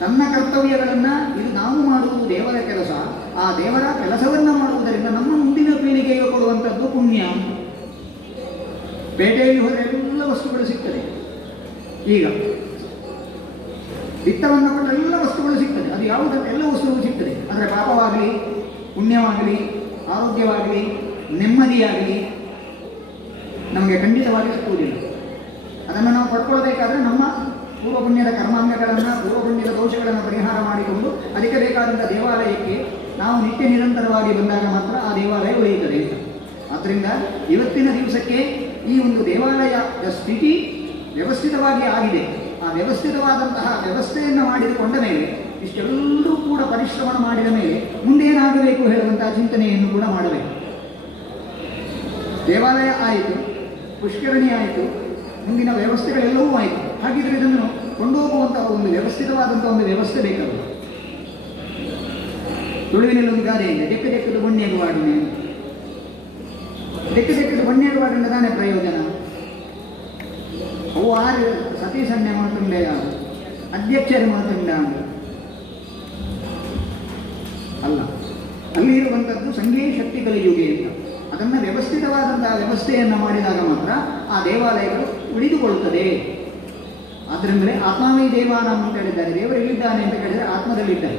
ತನ್ನ ಕರ್ತವ್ಯಗಳನ್ನು ಇದು ನಾವು ಮಾಡುವುದು, ದೇವರ ಕೆಲಸ. ಆ ದೇವರ ಕೆಲಸವನ್ನು ಮಾಡುವುದರಿಂದ ನಮ್ಮ ಮುಂದಿನ ಪೀಳಿಗೆಗೆ ಕೊಡುವಂಥದ್ದು ಪುಣ್ಯ. ಪೇಟೆಯಲ್ಲಿ ಹೋದರೆ ಎಲ್ಲ ವಸ್ತುಗಳು ಸಿಗ್ತದೆ. ಈಗ ವಿತ್ತವನ್ನು ಕೊಟ್ಟರೆ ಎಲ್ಲ ವಸ್ತುಗಳು ಸಿಗ್ತದೆ. ಅದು ಯಾವುದಕ್ಕೆ? ಎಲ್ಲ ವಸ್ತುಗಳು ಸಿಗ್ತದೆ. ಅಂದರೆ ಪಾಪವಾಗಲಿ, ಪುಣ್ಯವಾಗಲಿ ಆರೋಗ್ಯವಾಗಲಿ, ನೆಮ್ಮದಿಯಾಗಲಿ, ನಮಗೆ ಖಂಡಿತವಾಗಿ ಸಿಕ್ಕುವುದಿಲ್ಲ ಅದನ್ನು ನಾವು ಪಡ್ಕೊಳ್ಬೇಕಾದ್ರೆ ನಮ್ಮ ಪೂರ್ವ ಪುಣ್ಯದ ಕರ್ಮಾಂಗಗಳನ್ನು ಪೂರ್ವ ಪುಣ್ಯದ ದೋಷಗಳನ್ನು ಪರಿಹಾರ ಮಾಡಿಕೊಂಡು ಅದಕ್ಕೆ ಬೇಕಾದಂಥ ದೇವಾಲಯಕ್ಕೆ ನಾವು ನಿತ್ಯ ನಿರಂತರವಾಗಿ ಬಂದಾಗ ಮಾತ್ರ ಆ ದೇವಾಲಯ ಉಳಿಯುತ್ತದೆ ಅಂತ. ಆದ್ದರಿಂದ ಇವತ್ತಿನ ದಿವಸಕ್ಕೆ ಈ ಒಂದು ದೇವಾಲಯದ ಸ್ಥಿತಿ ವ್ಯವಸ್ಥಿತವಾಗಿ ಆಗಿದೆ. ಆ ವ್ಯವಸ್ಥಿತವಾದಂತಹ ವ್ಯವಸ್ಥೆಯನ್ನು ಮಾಡಿಕೊಂಡ ಮೇಲೆ ಇಷ್ಟೆಲ್ಲರೂ ಕೂಡ ಪರಿಶ್ರಮ ಮಾಡಿದ ಮೇಲೆ ಮುಂದೇನಾಗಬೇಕು ಹೇಳುವಂತಹ ಚಿಂತನೆಯನ್ನು ಕೂಡ ಮಾಡಬೇಕು. ದೇವಾಲಯ ಆಯಿತು, ಪುಷ್ಕರಣಿ ಆಯಿತು, ಮುಂದಿನ ವ್ಯವಸ್ಥೆಗಳೆಲ್ಲವೂ ಆಯಿತು. ಹಾಗಿದ್ರೆ ಇದನ್ನು ಕೊಂಡೋಗುವಂತಹ ಒಂದು ವ್ಯವಸ್ಥಿತವಾದಂತಹ ಒಂದು ವ್ಯವಸ್ಥೆ ಬೇಕಲ್ಲ ತುಳುವಿನಲ್ಲಿ ಒಂದು ಗಾದೆ ಇದೆ ಜಕ್ಕ ಜಕ್ಕದ ಬೊಣ್ಣೆಗೆ ವಾಡಿನೆ ಬೊಣ್ಣೆಗೆ ವಾಡಿನ ತಾನೇ ಪ್ರಯೋಜನ? ಅವು ಆರು ಸಣ್ಣ ಮಾತುಂಡಯ ಅಧ್ಯಕ್ಷರು ಮಾತುಂಡ ಇರುವಂಥದ್ದು ಸಂಘೇ ಶಕ್ತಿ ಕಲಿಯುಗೆ ಅಂತ ಅದನ್ನು ವ್ಯವಸ್ಥಿತವಾದಂತಹ ವ್ಯವಸ್ಥೆಯನ್ನು ಮಾಡಿದಾಗ ಮಾತ್ರ ಆ ದೇವಾಲಯಗಳು ಉಳಿದುಕೊಳ್ಳುತ್ತದೆ ಆದ್ದರಿಂದಲೇ ಆತ್ಮಾವೇ ದೇವಾನಂ ಅಂತ ಹೇಳಿದ್ದಾರೆ. ದೇವರು ಎಲ್ಲಿದ್ದಾನೆ ಅಂತ ಕೇಳಿದರೆ ಆತ್ಮದಲ್ಲಿದ್ದಾರೆ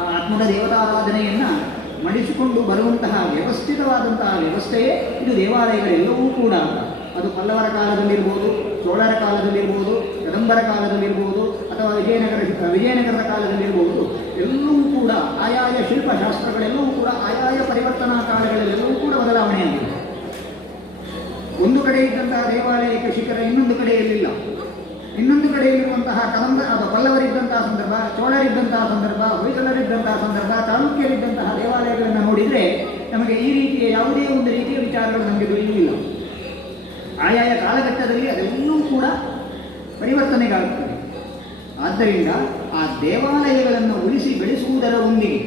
ಆ ಆತ್ಮದ ದೇವತಾರಾಧನೆಯನ್ನು ಮಡಿಸಿಕೊಂಡು ಬರುವಂತಹ ವ್ಯವಸ್ಥಿತವಾದಂತಹ ವ್ಯವಸ್ಥೆಯೇ ಇದು ದೇವಾಲಯಗಳೆಲ್ಲವೂ ಕೂಡ. ಅದು ಪಲ್ಲವರ ಕಾಲದಲ್ಲಿರ್ಬೋದು ಚೋಳರ ಕಾಲದಲ್ಲಿರ್ಬೋದು ಕದಂಬರ ಕಾಲದಲ್ಲಿರ್ಬೋದು ಅಥವಾ ವಿಜಯನಗರ ವಿಜಯನಗರದ ಕಾಲದಲ್ಲಿರ್ಬೋದು, ಎಲ್ಲವೂ ಕೂಡ ಆಯಾಯ ಶಿಲ್ಪಶಾಸ್ತ್ರಗಳೆಲ್ಲವೂ ಕೂಡ ಆಯಾಯ ಪರಿವರ್ತನಾ ಕಾಲಗಳಲ್ಲೆಲ್ಲವೂ ಕೂಡ ಬದಲಾವಣೆಯಾಗಿದೆ. ಒಂದು ಕಡೆ ಇದ್ದಂತಹ ದೇವಾಲಯಕ್ಕೆ ಶಿಖರ ಇನ್ನೊಂದು ಕಡೆಯಲ್ಲಿಲ್ಲ. ಇನ್ನೊಂದು ಕಡೆಯಲ್ಲಿರುವಂತಹ ಕದಂಬ ಪಲ್ಲವರಿದ್ದಂತಹ ಸಂದರ್ಭ, ಚೋಳರಿದ್ದಂತಹ ಸಂದರ್ಭ, ಹೊಯ್ಸಳರಿದ್ದಂತಹ ಸಂದರ್ಭ, ಚಾಲುಕ್ಯರಿದ್ದಂತಹ ದೇವಾಲಯಗಳನ್ನು ನೋಡಿದರೆ ನಮಗೆ ಈ ರೀತಿಯ ಯಾವುದೇ ಒಂದು ರೀತಿಯ ವಿಚಾರಗಳು ನಮಗೆ ದೊರೆಯುವುದಿಲ್ಲ ಆಯಾಯ ಕಾಲಘಟ್ಟದಲ್ಲಿ ಅದೆಲ್ಲವೂ ಕೂಡ ಪರಿವರ್ತನೆಗಾಗುತ್ತದೆ ಆದ್ದರಿಂದ ಆ ದೇವಾಲಯಗಳನ್ನು ಉಳಿಸಿ ಬೆಳೆಸುವುದರ ಒಂದಿಗೆ,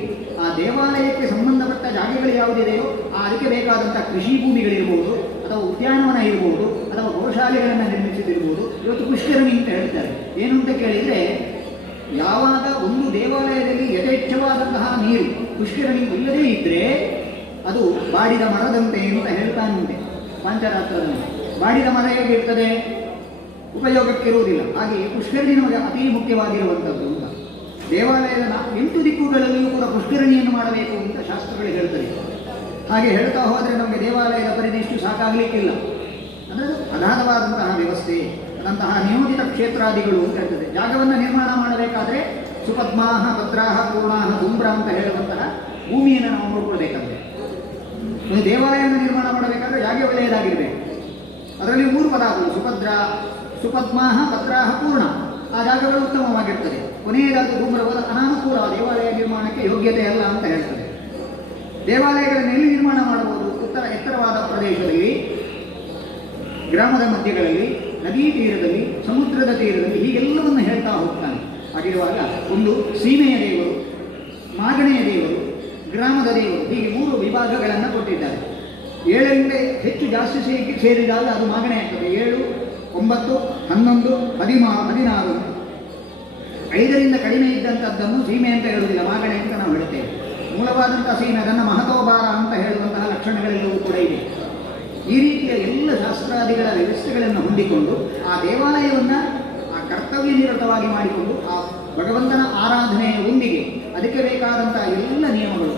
ಆ ದೇವಾಲಯಕ್ಕೆ ಸಂಬಂಧಪಟ್ಟ ಜಾಗಗಳು ಯಾವುದಿದೆಯೋ, ಆ ಅದಕ್ಕೆ ಬೇಕಾದಂಥ ಕೃಷಿ ಭೂಮಿಗಳಿರ್ಬೋದು, ಅಥವಾ ಉದ್ಯಾನವನ ಇರ್ಬೋದು, ಅಥವಾ ಗೋಶಾಲೆಗಳನ್ನು ನಿರ್ಮಿಸಿದಿರ್ಬೋದು ಇವತ್ತು ಪುಷ್ಕರಣಿ ಅಂತ ಹೇಳ್ತಾರೆ. ಏನು ಅಂತ ಕೇಳಿದರೆ, ಯಾವಾಗ ಒಂದು ದೇವಾಲಯದಲ್ಲಿ ಯಥೇಚ್ಛವಾದಂತಹ ನೀರು, ಪುಷ್ಕರಣಿ ಇಲ್ಲದೇ ಇದ್ದರೆ ಅದು ಬಾಡಿದ ಮರದಂತೆ ಅಂತ ಹೇಳ್ತಾನೆ ಪಾಂಚರಾತ್ರದಲ್ಲಿ ಬಾಡಿದ ಮರ ಹೇಗಿರ್ತದೆ? ಉಪಯೋಗಕ್ಕಿರುವುದಿಲ್ಲ. ಹಾಗೆ ಪುಷ್ಕರಣಿ ನಮಗೆ ಅತಿ ಮುಖ್ಯವಾಗಿರುವಂಥದ್ದು ಅಂತ. ದೇವಾಲಯದ ನಾಲ್ಕು ಎಂಟು ದಿಕ್ಕುಗಳಲ್ಲಿಯೂ ಕೂಡ ಪುಷ್ಕರಣಿಯನ್ನು ಮಾಡಬೇಕು ಅಂತ ಶಾಸ್ತ್ರಗಳು ಹೇಳ್ತದೆ ಹಾಗೆ ಹೇಳ್ತಾ ಹೋದರೆ ನಮಗೆ ದೇವಾಲಯದ ಪರಿಧಿ ಇಷ್ಟು ಸಾಕಾಗಲಿಕ್ಕಿಲ್ಲ. ಅಂದರೆ ಅದು ಅಗಾಧವಾದಂತಹ ವ್ಯವಸ್ಥೆ, ಅದಂತಹ ನಿಯೋಜಿತ ಕ್ಷೇತ್ರಾದಿಗಳು ಅಂತ ಹೇಳ್ತದೆ. ಜಾಗವನ್ನು ನಿರ್ಮಾಣ ಮಾಡಬೇಕಾದ್ರೆ ಸುಪದ್ಮಾಹ, ಭದ್ರಾಹ, ಪೂರ್ಣಾಹ, ಧೂಮ್ರ ಅಂತ ಹೇಳುವಂತಹ ಭೂಮಿಯನ್ನು ನಾವು ನೋಡ್ಕೊಳ್ಬೇಕಂತೆ ಒಂದು ದೇವಾಲಯವನ್ನು ನಿರ್ಮಾಣ ಮಾಡಬೇಕಾದ್ರೆ ಜಾಗ ಒಳ್ಳೆಯದಾಗಿರಬೇಕು. ಅದರಲ್ಲಿ ಮೂರು ಪದಾರ್ಥಗಳು ಸುಭದ್ರ ಸುಪದ್ಮಾಹ ಪತ್ರಾಹ ಪೂರ್ಣ. ಆ ಜಾಗಗಳು ಉತ್ತಮವಾಗಿರ್ತದೆ. ಕೊನೆಯದಾದ ಧೂಮ್ರವಾದ ಅನಾನುಕೂಲ ದೇವಾಲಯ ನಿರ್ಮಾಣಕ್ಕೆ ಯೋಗ್ಯತೆ ಅಲ್ಲ ಅಂತ ಹೇಳ್ತದೆ. ದೇವಾಲಯಗಳನ್ನು ಎಲ್ಲಿ ನಿರ್ಮಾಣ ಮಾಡಬಹುದು. ಉತ್ತರ ಎತ್ತರವಾದ ಪ್ರದೇಶದಲ್ಲಿ, ಗ್ರಾಮದ ಮಧ್ಯಗಳಲ್ಲಿ, ನದಿ ತೀರದಲ್ಲಿ, ಸಮುದ್ರದ ತೀರದಲ್ಲಿ ಹೀಗೆಲ್ಲವನ್ನು ಹೇಳ್ತಾ ಹೋಗ್ತಾನೆ. ಹಾಗಿರುವಾಗ ಒಂದು ಸೀಮೆಯ ದೇವರು, ಮಾಗಣೆಯ ದೇವರು, ಗ್ರಾಮದ ದೇವರು, ಹೀಗೆ ಮೂರು ವಿಭಾಗಗಳನ್ನು ಕೊಟ್ಟಿದ್ದಾರೆ. ಏಳರಿಂದ ಹೆಚ್ಚು ಜಾಸ್ತಿ ಸೇರಿ ಸೇರಿದಾಗ ಅದು ಮಾಗಣೆ ಆಗ್ತದೆ. ಏಳು ಒಂಬತ್ತು, ಹನ್ನೊಂದು, ಹದಿಮಾ, ಹದಿನಾರು. ಐದರಿಂದ ಕಡಿಮೆ ಇದ್ದಂಥದ್ದನ್ನು ಸೀಮೆ ಅಂತ ಹೇಳುವುದಿಲ್ಲ, ಮಾಗಣೆ ಅಂತ ನಾವು ಹೇಳುತ್ತೇವೆ. ಮೂಲವಾದಂಥ ಸೀಮೆ, ಅದನ್ನು ಮಹತೋಬಾರ ಅಂತ ಹೇಳುವಂತಹ ಲಕ್ಷಣಗಳೆಲ್ಲವೂ ಕೂಡ ಇದೆ. ಈ ರೀತಿಯ ಎಲ್ಲ ಶಾಸ್ತ್ರಾದಿಗಳ ವ್ಯವಸ್ಥೆಗಳನ್ನು ಹೊಂದಿಕೊಂಡು ಆ ದೇವಾಲಯವನ್ನು ಆ ಕರ್ತವ್ಯ ನಿರತವಾಗಿ ಮಾಡಿಕೊಂಡು ಆ ಭಗವಂತನ ಆರಾಧನೆಯ ಒಂದಿಗೆ ಅದಕ್ಕೆ ಬೇಕಾದಂಥ ಎಲ್ಲ ನಿಯಮಗಳು.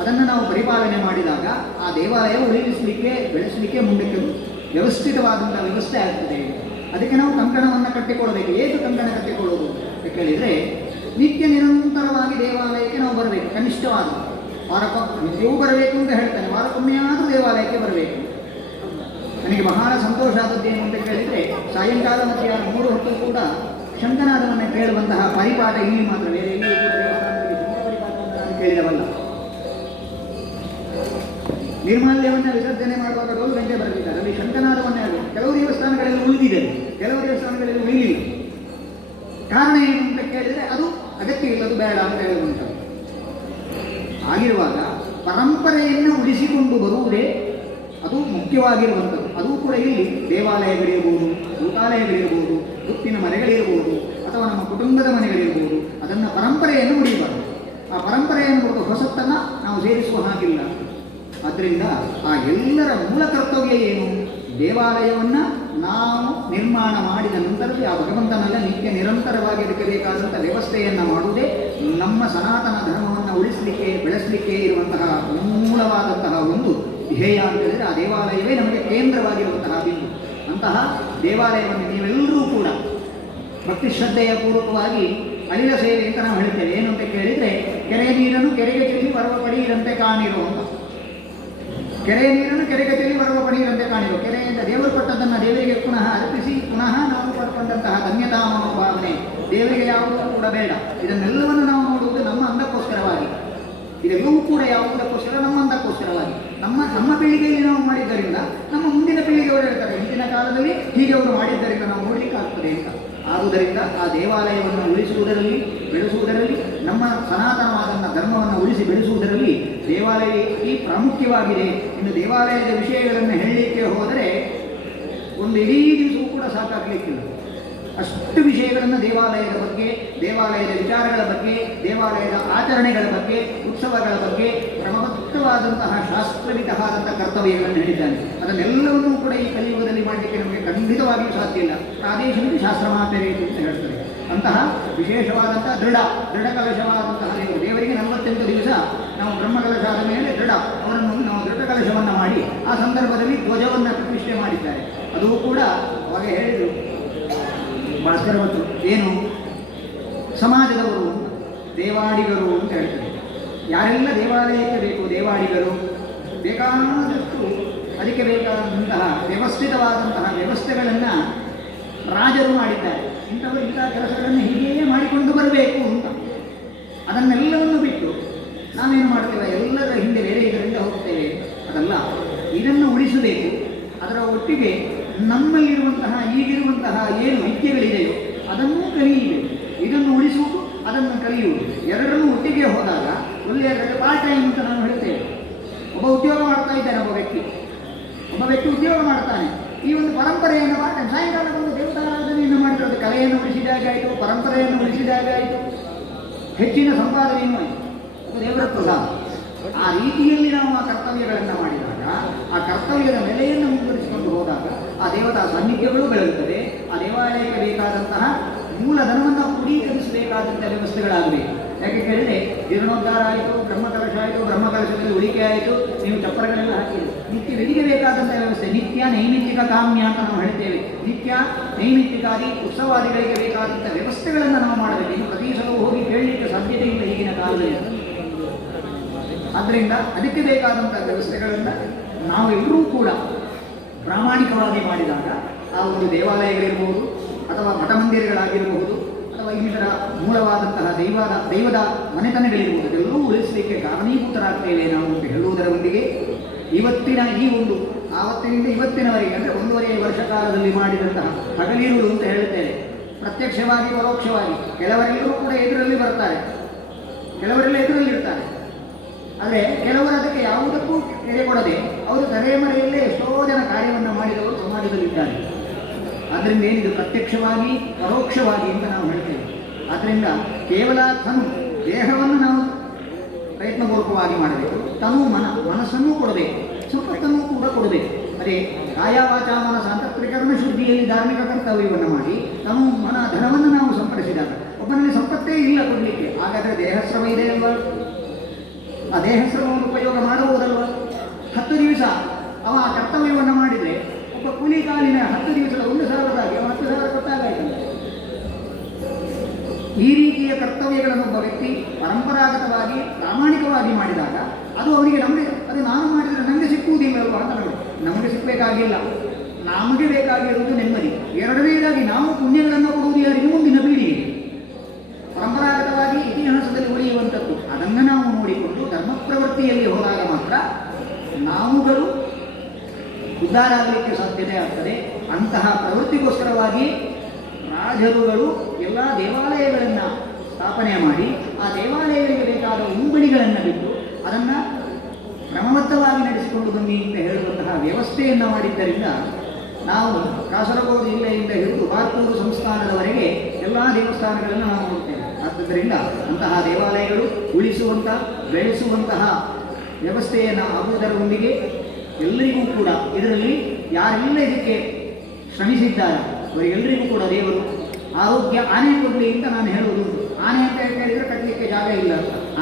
ಅದನ್ನು ನಾವು ಪರಿಪಾಲನೆ ಮಾಡಿದಾಗ ಆ ದೇವಾಲಯ ಉಳಿಸಲಿಕ್ಕೆ ಬೆಳೆಸಲಿಕ್ಕೆ ಮುಂದಕ್ಕೆ ವ್ಯವಸ್ಥಿತವಾದಂಥ ವ್ಯವಸ್ಥೆ ಆಗ್ತದೆ. ಅದಕ್ಕೆ ನಾವು ಕಂಕಣವನ್ನು ಕಟ್ಟಿಕೊಳ್ಳಬೇಕು. ಏಕೆ ಕಂಕಣ ಕಟ್ಟಿಕೊಳ್ಳೋದು ಅಂತ ಕೇಳಿದರೆ, ನಿತ್ಯ ನಿರಂತರವಾಗಿ ದೇವಾಲಯಕ್ಕೆ ನಾವು ಬರಬೇಕು ಕನಿಷ್ಠವಾದ ವಾರಕ್ಕೊಮ್ಮೆ ಬರಬೇಕು ಅಂತ ಹೇಳ್ತಾನೆ. ವಾರಕ್ಕೊಮ್ಮೆಯಾದರೂ ದೇವಾಲಯಕ್ಕೆ ಬರಬೇಕು. ನನಗೆ ಬಹಳ ಸಂತೋಷ ಆದದ್ದು ಏನು ಅಂತ ಕೇಳಿದರೆ, ಸಾಯಂಕಾಲ ಮಧ್ಯಾಹ್ನ ಮೂರು ಹೊತ್ತು ಕೂಡ ಶಂಕನಾದವನ್ನು ಕೇಳುವಂತಹ ಪರಿಪಾಠ ಇಲ್ಲಿ ಮಾತ್ರ, ಬೇರೆ ಇಲ್ಲಿ ಕೇಳಿದವಲ್ಲ. ನಿರ್ಮಾಲ್ಯವನ್ನು ವಿಸರ್ಜನೆ ಮಾಡುವಾಗ ಡೋಲು ಗಂಟೆ ಬರೆದಿದ್ದಾರೆ. ಅಲ್ಲಿ ಶಂಕನಾದವನ್ನೇ, ಕೆಲವು ದೇವಸ್ಥಾನಗಳಲ್ಲಿ ಉಳಿದಿದೆ. ಕೆಲವು ದೇವಸ್ಥಾನಗಳಲ್ಲಿ ಉಳಿಲಿಲ್ಲ ಕಾರಣ ಏನು ಅಂತ ಕೇಳಿದರೆ ಅದು ಅಗತ್ಯ ಇಲ್ಲದು ಬೇಡ ಅಂತ ಹೇಳುವಂಥದ್ದು. ಆಗಿರುವಾಗ ಪರಂಪರೆಯನ್ನು ಉಳಿಸಿಕೊಂಡು ಬರುವುದೇ ಅದು ಮುಖ್ಯವಾಗಿರುವಂಥದ್ದು. ಅದು ಕೂಡ ಇಲ್ಲಿ ದೇವಾಲಯಗಳಿರ್ಬೋದು, ಭೂತಾಲಯಗಳಿರ್ಬೋದು ಹುಟ್ಟಿನ ಮನೆಗಳಿರ್ಬೋದು, ಅಥವಾ ನಮ್ಮ ಕುಟುಂಬದ ಮನೆಗಳಿರ್ಬೋದು, ಅದನ್ನು ಪರಂಪರೆಯನ್ನು ಉಳಿಯಬಾರದು ಆ ಪರಂಪರೆಯನ್ನು ಹೊಸತನ್ನು ನಾವು ಸೇರಿಸುವ ಹಾಗಿಲ್ಲ. ಆದ್ದರಿಂದ ಆ ಎಲ್ಲರ ಮೂಲ ಕರ್ತವ್ಯ ಏನು? ದೇವಾಲಯವನ್ನು ನಾವು ನಿರ್ಮಾಣ ಮಾಡಿದ ನಂತರದಲ್ಲಿ ಆ ಭಗವಂತನಲ್ಲ ನಿತ್ಯ ನಿರಂತರವಾಗಿ ಇರಬೇಕಾದಂಥ ಬೇಕಾದಂಥ ವ್ಯವಸ್ಥೆಯನ್ನು ಮಾಡುವುದೇ ನಮ್ಮ ಸನಾತನ ಧರ್ಮವನ್ನು ಉಳಿಸಲಿಕ್ಕೆ, ಬೆಳೆಸಲಿಕ್ಕೆ ಇರುವಂತಹ ಮೂಲವಾದಂತಹ ಒಂದು ಧ್ಯೇಯ ಅಂತ ಹೇಳಿದರೆ ಆ ದೇವಾಲಯವೇ ನಮಗೆ ಕೇಂದ್ರವಾಗಿರುವಂತಹ ಬಿಂದು. ಅಂತಹ ದೇವಾಲಯವನ್ನು ನೀವೆಲ್ಲರೂ ಕೂಡ ಭಕ್ತಿ ಶ್ರದ್ಧೆಯ ಪೂರ್ವಕವಾಗಿ ಅನಿಲ ಸೇವೆ ಅಂತ ನಾವು ಹೇಳ್ತೇವೆ. ಏನು ಅಂತ ಕೇಳಿದರೆ, ಕೆರೆ ನೀರನ್ನು ಕೆರೆಗೆ ಚೆಲ್ಲಿ ಬರುವ ಪಡೆಯಿರಂತೆ ಕಾಣಿರುವಂತಹ ಕೆರೆಯ ನೀರನ್ನು ಕೆರೆಗೆ ಚೆಲ್ಲಿ ಬರುವ ಪಡೆಯುವಂತೆ ಕಾಣಿರು. ಕೆರೆಯಿಂದ ದೇವರು ಕೊಟ್ಟದ್ದನ್ನು ದೇವರಿಗೆ ಪುನಃ ಅರ್ಪಿಸಿ, ಪುನಃ ನಾವು ಪಡ್ಕೊಂಡಂತಹ ಧನ್ಯತಾ ಮನೋಭಾವನೆ ದೇವರಿಗೆ ಯಾವುದೂ ಕೂಡ ಬೇಡ. ಇದನ್ನೆಲ್ಲವನ್ನು ನಾವು ನೋಡುವುದು ನಮ್ಮ ಅಂದಕ್ಕೋಸ್ಕರವಾಗಿ. ಇದೆಲ್ಲವೂ ಕೂಡ ಯಾವುದಕ್ಕೋಸ್ಕರ ನಮ್ಮ ಅಂದಕ್ಕೋಸ್ಕರವಾಗಿ. ನಮ್ಮ ನಮ್ಮ ಪೀಳಿಗೆಯಲ್ಲಿ ನಾವು ಮಾಡಿದ್ದರಿಂದ ನಮ್ಮ ಮುಂದಿನ ಪೀಳಿಗೆಯವರು ಹೇಳ್ತಾರೆ, ಹಿಂದಿನ ಕಾಲದಲ್ಲಿ ಹೀಗೆ ಅವರು ಮಾಡಿದ್ದರಿಂದ ನಾವು ನೋಡಲಿಕ್ಕೆ ಆಗ್ತದೆ ಅಂತ. ಆದುದರಿಂದ ಆ ದೇವಾಲಯವನ್ನು ಉಳಿಸುವುದರಲ್ಲಿ, ಬೆಳೆಸುವುದರಲ್ಲಿ, ನಮ್ಮ ಸನಾತನವಾದಂಥ ಧರ್ಮವನ್ನು ಉಳಿಸಿ ಬೆಳೆಸುವುದರಲ್ಲಿ ದೇವಾಲಯ ಈ ಪ್ರಾಮುಖ್ಯವಾಗಿದೆ. ಇನ್ನು ದೇವಾಲಯದ ವಿಷಯಗಳನ್ನು ಹೇಳಲಿಕ್ಕೆ ಹೋದರೆ ಒಂದು ಇಡೀ ದಿವಸವೂ ಕೂಡ ಸಾಕಾಗಲಿಕ್ಕಿಲ್ಲ. ಅಷ್ಟು ವಿಷಯಗಳನ್ನು ದೇವಾಲಯದ ಬಗ್ಗೆ, ದೇವಾಲಯದ ವಿಚಾರಗಳ ಬಗ್ಗೆ, ದೇವಾಲಯದ ಆಚರಣೆಗಳ ಬಗ್ಗೆ, ಉತ್ಸವಗಳ ಬಗ್ಗೆ ಕ್ರಮಬದ್ಧವಾದಂತಹ ಶಾಸ್ತ್ರವಿತವಾದಂಥ ಕರ್ತವ್ಯಗಳನ್ನು ಹೇಳಿದ್ದಾನೆ. ಅದನ್ನೆಲ್ಲವನ್ನೂ ಕೂಡ ಈ ಕಲಿಯುಗದಲ್ಲಿ ಮಾಡಲಿಕ್ಕೆ ನಮಗೆ ಖಂಡಿತವಾಗಿಯೂ ಸಾಧ್ಯ ಇಲ್ಲ. ಪ್ರಾದೇಶಿಕ ಶಾಸ್ತ್ರ ಮಾತ್ರ ಅಂತ ಹೇಳ್ತಾರೆ. ಅಂತಹ ವಿಶೇಷವಾದಂತಹ ದೃಢ ದೃಢ ಕಲಶವಾದಂತಹ ದೇವರು. ದೇವರಿಗೆ ನಲವತ್ತೆಂಟು ದಿವಸ ನಾವು ಬ್ರಹ್ಮಕಲಶ ಆದ ಮೇಲೆ ದೃಢ. ಅವರನ್ನು ನಾವು ದೃಢ ಕಲಶವನ್ನು ಮಾಡಿ, ಆ ಸಂದರ್ಭದಲ್ಲಿ ಧ್ವಜವನ್ನು ಪ್ರತಿಷ್ಠೆ ಮಾಡಿದ್ದಾರೆ. ಅದು ಕೂಡ ಅವಾಗ ಹೇಳಿದರು. ಭಾಸ್ಕರ ಏನು? ಸಮಾಜದವರು ದೇವಾಡಿಗರು ಅಂತ ಹೇಳ್ತಾರೆ. ಯಾರೆಲ್ಲ ದೇವಾಲಯಕ್ಕೆ ಬೇಕು ದೇವಾಡಿಗರು ಬೇಕಾದಷ್ಟು ಅದಕ್ಕೆ ಬೇಕಾದಂತಹ ವ್ಯವಸ್ಥಿತವಾದಂತಹ ವ್ಯವಸ್ಥೆಗಳನ್ನು ರಾಜರು ಮಾಡಿದ್ದಾರೆ. ಇಂಥವರು ಇಂಥ ಕೆಲಸಗಳನ್ನು ಹೀಗೆಯೇ ಮಾಡಿಕೊಂಡು ಬರಬೇಕು ಅಂತ. ಅದನ್ನೆಲ್ಲವನ್ನು ಬಿಟ್ಟು ನಾವೇನು ಮಾಡ್ತೇವೆ? ಎಲ್ಲರ ಹಿಂದೆ ಬೇರೆ ಇದರಿಂದ ಹೋಗ್ತೇವೆ. ಅದಲ್ಲ, ಇದನ್ನು ಉಳಿಸಬೇಕು. ಅದರ ಒಟ್ಟಿಗೆ ನಮ್ಮಲ್ಲಿರುವಂತಹ, ಈಗಿರುವಂತಹ ಏನು ವಿದ್ಯೆಗಳಿದೆಯೋ ಅದನ್ನು ಕಲಿಯಬೇಕು. ಇದನ್ನು ಉಳಿಸುವುದು, ಅದನ್ನು ಕಲಿಯುವುದು. ಎರಡನ್ನೂ ಒಟ್ಟಿಗೆ ಹೋದಾಗ ಒಳ್ಳೆಯ ಪಾರ್ಟ್ ಟೈಮ್ ಅಂತ ನಾನು ಹೇಳ್ತೇವೆ ಒಬ್ಬ ಉದ್ಯೋಗ ಮಾಡ್ತಾ ಇದ್ದಾನೆ, ಒಬ್ಬ ವ್ಯಕ್ತಿ. ಒಬ್ಬ ವ್ಯಕ್ತಿ ಉದ್ಯೋಗ ಮಾಡ್ತಾನೆ. ಈ ಒಂದು ಪರಂಪರೆಯನ್ನು ಮಾಡ್ತಾನೆ. ಸಾಯಂಕಾಲ ಒಂದು ದೇವತಾರಾಧನೆಯನ್ನು ಮಾಡಿದ್ರೆ ಅದು ಕಲೆಯನ್ನು ಉಳಿಸಿದಾಗಾಯಿತು ಪರಂಪರೆಯನ್ನು ಉಳಿಸಿದಾಗಾಯಿತು ಹೆಚ್ಚಿನ ಸಂಪಾದನೆಯನ್ನು ಆಯಿತು ಅದು ಆ ರೀತಿಯಲ್ಲಿ ನಾವು ಆ ಕರ್ತವ್ಯಗಳನ್ನು ಮಾಡಿದಾಗ, ಆ ಕರ್ತವ್ಯದ ನೆಲೆಯನ್ನು ಮುಂದುವರಿಸಿಕೊಂಡು ಹೋದಾಗ ಆ ದೇವತಾ ಸಾನ್ನಿಧ್ಯಗಳು ಬೆಳೆಯುತ್ತದೆ ಆ ದೇವಾಲಯಕ್ಕೆ ಬೇಕಾದಂತಹ ಮೂಲಧನವನ್ನು ಕ್ರೋಢೀಕರಿಸಬೇಕಾದಂಥ ವ್ಯವಸ್ಥೆಗಳಾಗಬೇಕು ಯಾಕೆ ಕೇಳಿದ್ರೆ, ಜೀರ್ಣೋದ್ಧಾರ ಆಯಿತು ಬ್ರಹ್ಮಕಲಶ ಆಯಿತು, ಬ್ರಹ್ಮಕಲಶದಲ್ಲಿ ಉಳಿಕೆ ಆಯಿತು, ನೀವು ಚಪ್ಪರಗಳೆಲ್ಲ ಹಾಕಿ, ನಿತ್ಯ ವಿಧಿಗೆ ಬೇಕಾದಂತಹ ವ್ಯವಸ್ಥೆ, ನಿತ್ಯ ನೈಮಿತ್ತಿಕ ಕಾಮ್ಯ ಅಂತ ನಾವು ಹೇಳ್ತೇವೆ. ನಿತ್ಯ ನೈಮಿತ್ತಿಕಾದಿ ಉತ್ಸವಾದಿಗಳಿಗೆ ಬೇಕಾದಂಥ ವ್ಯವಸ್ಥೆಗಳನ್ನು ನಾವು ಮಾಡಬೇಕು. ಪ್ರತಿ ಸಲ ಹೋಗಿ ಕೇಳಲಿಕ್ಕೆ ಸಾಧ್ಯತೆ ಇಲ್ಲ ಈಗಿನ ಕಾಲದಲ್ಲಿ. ಆದ್ದರಿಂದ ಅದಕ್ಕೆ ಬೇಕಾದಂಥ ವ್ಯವಸ್ಥೆಗಳನ್ನು ನಾವೆಲ್ಲರೂ ಕೂಡ ಪ್ರಾಮಾಣಿಕವಾಗಿ ಮಾಡಿದಾಗ ಆ ಒಂದು ದೇವಾಲಯಗಳಿರ್ಬೋದು ಅಥವಾ ಮಠ ಮಂದಿರಗಳಾಗಿರಬಹುದು ಅಥವಾ ಇನ್ನಿತರ ಮೂಲವಾದಂತಹ ದೈವದ ದೈವದ ಮನೆತನಗಳಿರ್ಬೋದು ಎಲ್ಲರೂ ಉಳಿಸಲಿಕ್ಕೆ ಕಾರಣೀಭೂತರಾಗ್ತೇವೆ ನಾವು ಅಂತ ಹೇಳುವುದರೊಂದಿಗೆ ಇವತ್ತಿನ ಈ ಒಂದು ಆವತ್ತಿನಿಂದ ಇವತ್ತಿನವರೆಗೆ, ಅಂದರೆ ಒಂದೂವರೆ ವರ್ಷ ಕಾಲದಲ್ಲಿ ಮಾಡಿದಂತಹ ಹಗಲಿರುಳು ಅಂತ ಹೇಳುತ್ತೇವೆ ಪ್ರತ್ಯಕ್ಷವಾಗಿ, ಪರೋಕ್ಷವಾಗಿ, ಕೆಲವರೆಲ್ಲರೂ ಕೂಡ ಎದುರಲ್ಲಿ ಬರ್ತಾರೆ. ಕೆಲವರೆಲ್ಲ ಎದುರಲ್ಲಿರ್ತಾರೆ. ಆದರೆ ಕೆಲವರು ಅದಕ್ಕೆ ಯಾವುದಕ್ಕೂ ಎಡೆ ಕೊಡದೆ ಅವರು ತಲೆಮರೆಯಲ್ಲೇ ಎಷ್ಟೋ ಜನ ಕಾರ್ಯವನ್ನು ಮಾಡಿದವರು ಸಮಾಜದಲ್ಲಿದ್ದಾರೆ. ಆದ್ದರಿಂದ ಏನಿದು? ಪ್ರತ್ಯಕ್ಷವಾಗಿ, ಪರೋಕ್ಷವಾಗಿ ಅಂತ ನಾವು ಹೇಳ್ತೇವೆ ಆದ್ದರಿಂದ ಕೇವಲ ತನು ದೇಹವನ್ನು ನಾವು ಪ್ರಯತ್ನಪೂರ್ವಕವಾಗಿ ಮಾಡಬೇಕು. ತನು ಮನ, ಮನಸ್ಸನ್ನು ಕೊಡಬೇಕು. ಸುಖತನ್ನು ಕೂಡ ಕೊಡಬೇಕು. ಅದೇ ಕಾಯ ವಾಚ ಮನಸ್ಸ ಅಂತ ಶುದ್ಧಿಯಲ್ಲಿ ಧಾರ್ಮಿಕ ಕರ್ತವ್ಯವನ್ನು ಮಾಡಿ ತಮ್ಮ ಮನ, ಧನವನ್ನು ನಾವು ಸಂಪಡಿಸಿದಾಗ ಒಬ್ಬನಲ್ಲಿ ಸಂಪತ್ತೇ ಇಲ್ಲ ಕೊಡಲಿಕ್ಕೆ. ಹಾಗಾದರೆ ದೇಹಶ್ರಮ ಇದೆ ಅಲ್ವಾ ಆ ಹೆಸರನ್ನು ಉಪಯೋಗ ಮಾಡಬಹುದಲ್ವ ಹತ್ತು ದಿವಸ ಅವ ಕರ್ತವ್ಯವನ್ನು ಮಾಡಿದರೆ ಒಬ್ಬ ಕೂಲಿ ಕಾಲಿನ ಹತ್ತು ದಿವಸದ ಒಂದು ಸಾವಿರದಾಗಿ ಅವ ಹತ್ತು ಸಾವಿರ ಕೊಟ್ಟಾಗಾಯ್ತಲ್ಲ ಈ ರೀತಿಯ ಕರ್ತವ್ಯಗಳನ್ನು ಒಬ್ಬ ವ್ಯಕ್ತಿ ಪರಂಪರಾಗತವಾಗಿ, ಪ್ರಾಮಾಣಿಕವಾಗಿ ಮಾಡಿದಾಗ ಅದು ಅವರಿಗೆ ನಮಗೆ, ಅದು ನಾನು ಮಾಡಿದರೆ ನನಗೆ ಸಿಕ್ಕುವುದಿಲ್ಲಲ್ವ ಅಂತ ನಮಗೆ ನಮಗೆ ಸಿಕ್ಕಬೇಕಾಗಿಲ್ಲ ನಮಗೆ ಬೇಕಾಗಿರುವುದು ನೆಮ್ಮದಿ. ಎರಡನೇದಾಗಿ ನಾವು ಪುಣ್ಯಗಳನ್ನು ಕೊಡುವುದು ಯಾರಿಗೆ ಮುಂದಿನ ಪೀಳಿಗೆಗೆ ಪರಂಪರಾಗತವಾಗಿ ಇತಿಹಾಸದಲ್ಲಿ ಉಳಿಯುವಂಥದ್ದು ಅದನ್ನು ನಾವು ನೋಡಿಕೊಂಡು ಧರ್ಮ ಪ್ರವೃತ್ತಿಯಲ್ಲಿ ಹೋದಾಗ ಮಾತ್ರ ನಾವುಗಳು ಉದ್ಧಾರ ಆಗಲಿಕ್ಕೆ ಸಾಧ್ಯತೆ ಆಗ್ತದೆ. ಅಂತಹ ಪ್ರವೃತ್ತಿಗೋಸ್ಕರವಾಗಿ ರಾಜರುಗಳು ಎಲ್ಲ ದೇವಾಲಯಗಳನ್ನು ಸ್ಥಾಪನೆ ಮಾಡಿ, ಆ ದೇವಾಲಯಗಳಿಗೆ ಬೇಕಾದ ಉಂಬಳಿಗಳನ್ನು ಬಿಟ್ಟು ಅದನ್ನು ಕ್ರಮಬದ್ಧವಾಗಿ ನಡೆಸಿಕೊಂಡು ಬನ್ನಿ ಅಂತ ಹೇಳುವಂತಹ ವ್ಯವಸ್ಥೆಯನ್ನು ಮಾಡಿದ್ದರಿಂದ ನಾವು ಕಾಸರಗೋಡು ಜಿಲ್ಲೆಯಿಂದ ಹಿಡಿದು ಬಾರ್ಕೂರು ಸಂಸ್ಥಾನದವರೆಗೆ ಎಲ್ಲ ದೇವಸ್ಥಾನಗಳನ್ನು ನಾವು ನೋಡ್ತೇವೆ. ಆದ್ದರಿಂದ ಅಂತಹ ದೇವಾಲಯಗಳು ಉಳಿಸುವಂಥ ಬೆಳೆಸುವಂತಹ ವ್ಯವಸ್ಥೆಯನ್ನು ಆಗುವುದರೊಂದಿಗೆ ಎಲ್ಲರಿಗೂ ಕೂಡ ಇದರಲ್ಲಿ ಯಾರೆಲ್ಲ ಇದಕ್ಕೆ ಶ್ರಮಿಸಿದ್ದಾರೆ. ಅವರಿಗೆಲ್ಲರಿಗೂ ಕೂಡ ದೇವರು ಆರೋಗ್ಯ, ಆನೆ ಕೊಡಲಿ ಅಂತ ನಾನು ಹೇಳುವುದು ಆನೆ ಅಂತ ಕೇಳಿದರೆ ಕಟ್ಟಲಿಕ್ಕೆ ಜಾಗ ಇಲ್ಲ.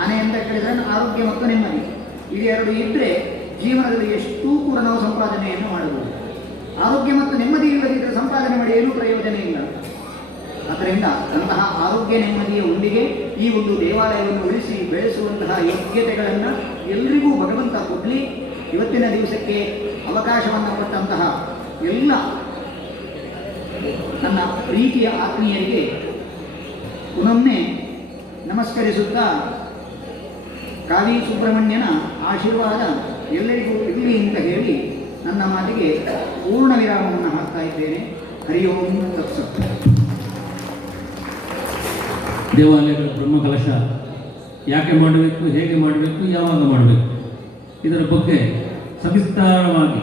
ಆನೆ ಅಂತ ಕೇಳಿದರೆ ಆರೋಗ್ಯ ಮತ್ತು ನೆಮ್ಮದಿ. ಇದು ಎರಡು ಇದ್ದರೆ ಜೀವನದಲ್ಲಿ ಎಷ್ಟೂ ಕೂಡ ನಾವು ಸಂಪಾದನೆಯನ್ನು ಮಾಡಬಹುದು. ಆರೋಗ್ಯ ಮತ್ತು ನೆಮ್ಮದಿ ಇಲ್ಲದಿದ್ದರೆ ಸಂಪಾದನೆ ಮಾಡಿ ಏನೂ ಪ್ರಯೋಜನ ಇಲ್ಲ. ಅದರಿಂದ ಅಂತಹ ಆರೋಗ್ಯ, ನೆಮ್ಮದಿಯ ಒಂದಿಗೆ ಈ ಒಂದು ದೇವಾಲಯವನ್ನು ಉಳಿಸಿ ಬೆಳೆಸುವಂತಹ ಯೋಗ್ಯತೆಗಳನ್ನು ಎಲ್ಲರಿಗೂ ಭಗವಂತ ಕೊಡಲಿ. ಇವತ್ತಿನ ದಿವಸಕ್ಕೆ ಅವಕಾಶವನ್ನು ಕೊಟ್ಟಂತಹ ಎಲ್ಲ ನನ್ನ ಪ್ರೀತಿಯ ಆತ್ಮೀಯರಿಗೆ ಪುನೊಮ್ಮೆ ನಮಸ್ಕರಿಸುತ್ತಾ ಕಾವಿ ಸುಬ್ರಹ್ಮಣ್ಯನ ಆಶೀರ್ವಾದ ಎಲ್ಲರಿಗೂ ಇರಲಿ ಅಂತ ಹೇಳಿ ನನ್ನ ಮಾತಿಗೆ ಪೂರ್ಣ ವಿರಾಮವನ್ನು ಹಾಕ್ತಾ ಇದ್ದೇನೆ. ಹರಿ ಓಂ ತತ್ಸತ್ ದೇವಾಲಯಗಳ ಬ್ರಹ್ಮಕಲಶ ಯಾಕೆ ಮಾಡಬೇಕು, ಹೇಗೆ ಮಾಡಬೇಕು, ಯಾವಾಗ ಮಾಡಬೇಕು, ಇದರ ಬಗ್ಗೆ ಸವಿಸ್ತಾರವಾಗಿ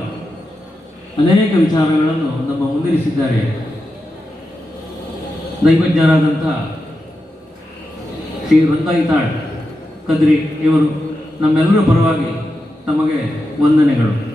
ಅನೇಕ ವಿಚಾರಗಳನ್ನು ನಮ್ಮ ಮುಂದಿರಿಸಿದ್ದಾರೆ. ದೈವಜ್ಞರಾದಂಥ ಶ್ರೀ ರಂಗಾಯಿತಾಳ್ ಕದ್ರಿ ಇವರು ನಮ್ಮೆಲ್ಲರ ಪರವಾಗಿ ತಮಗೆ ವಂದನೆಗಳು.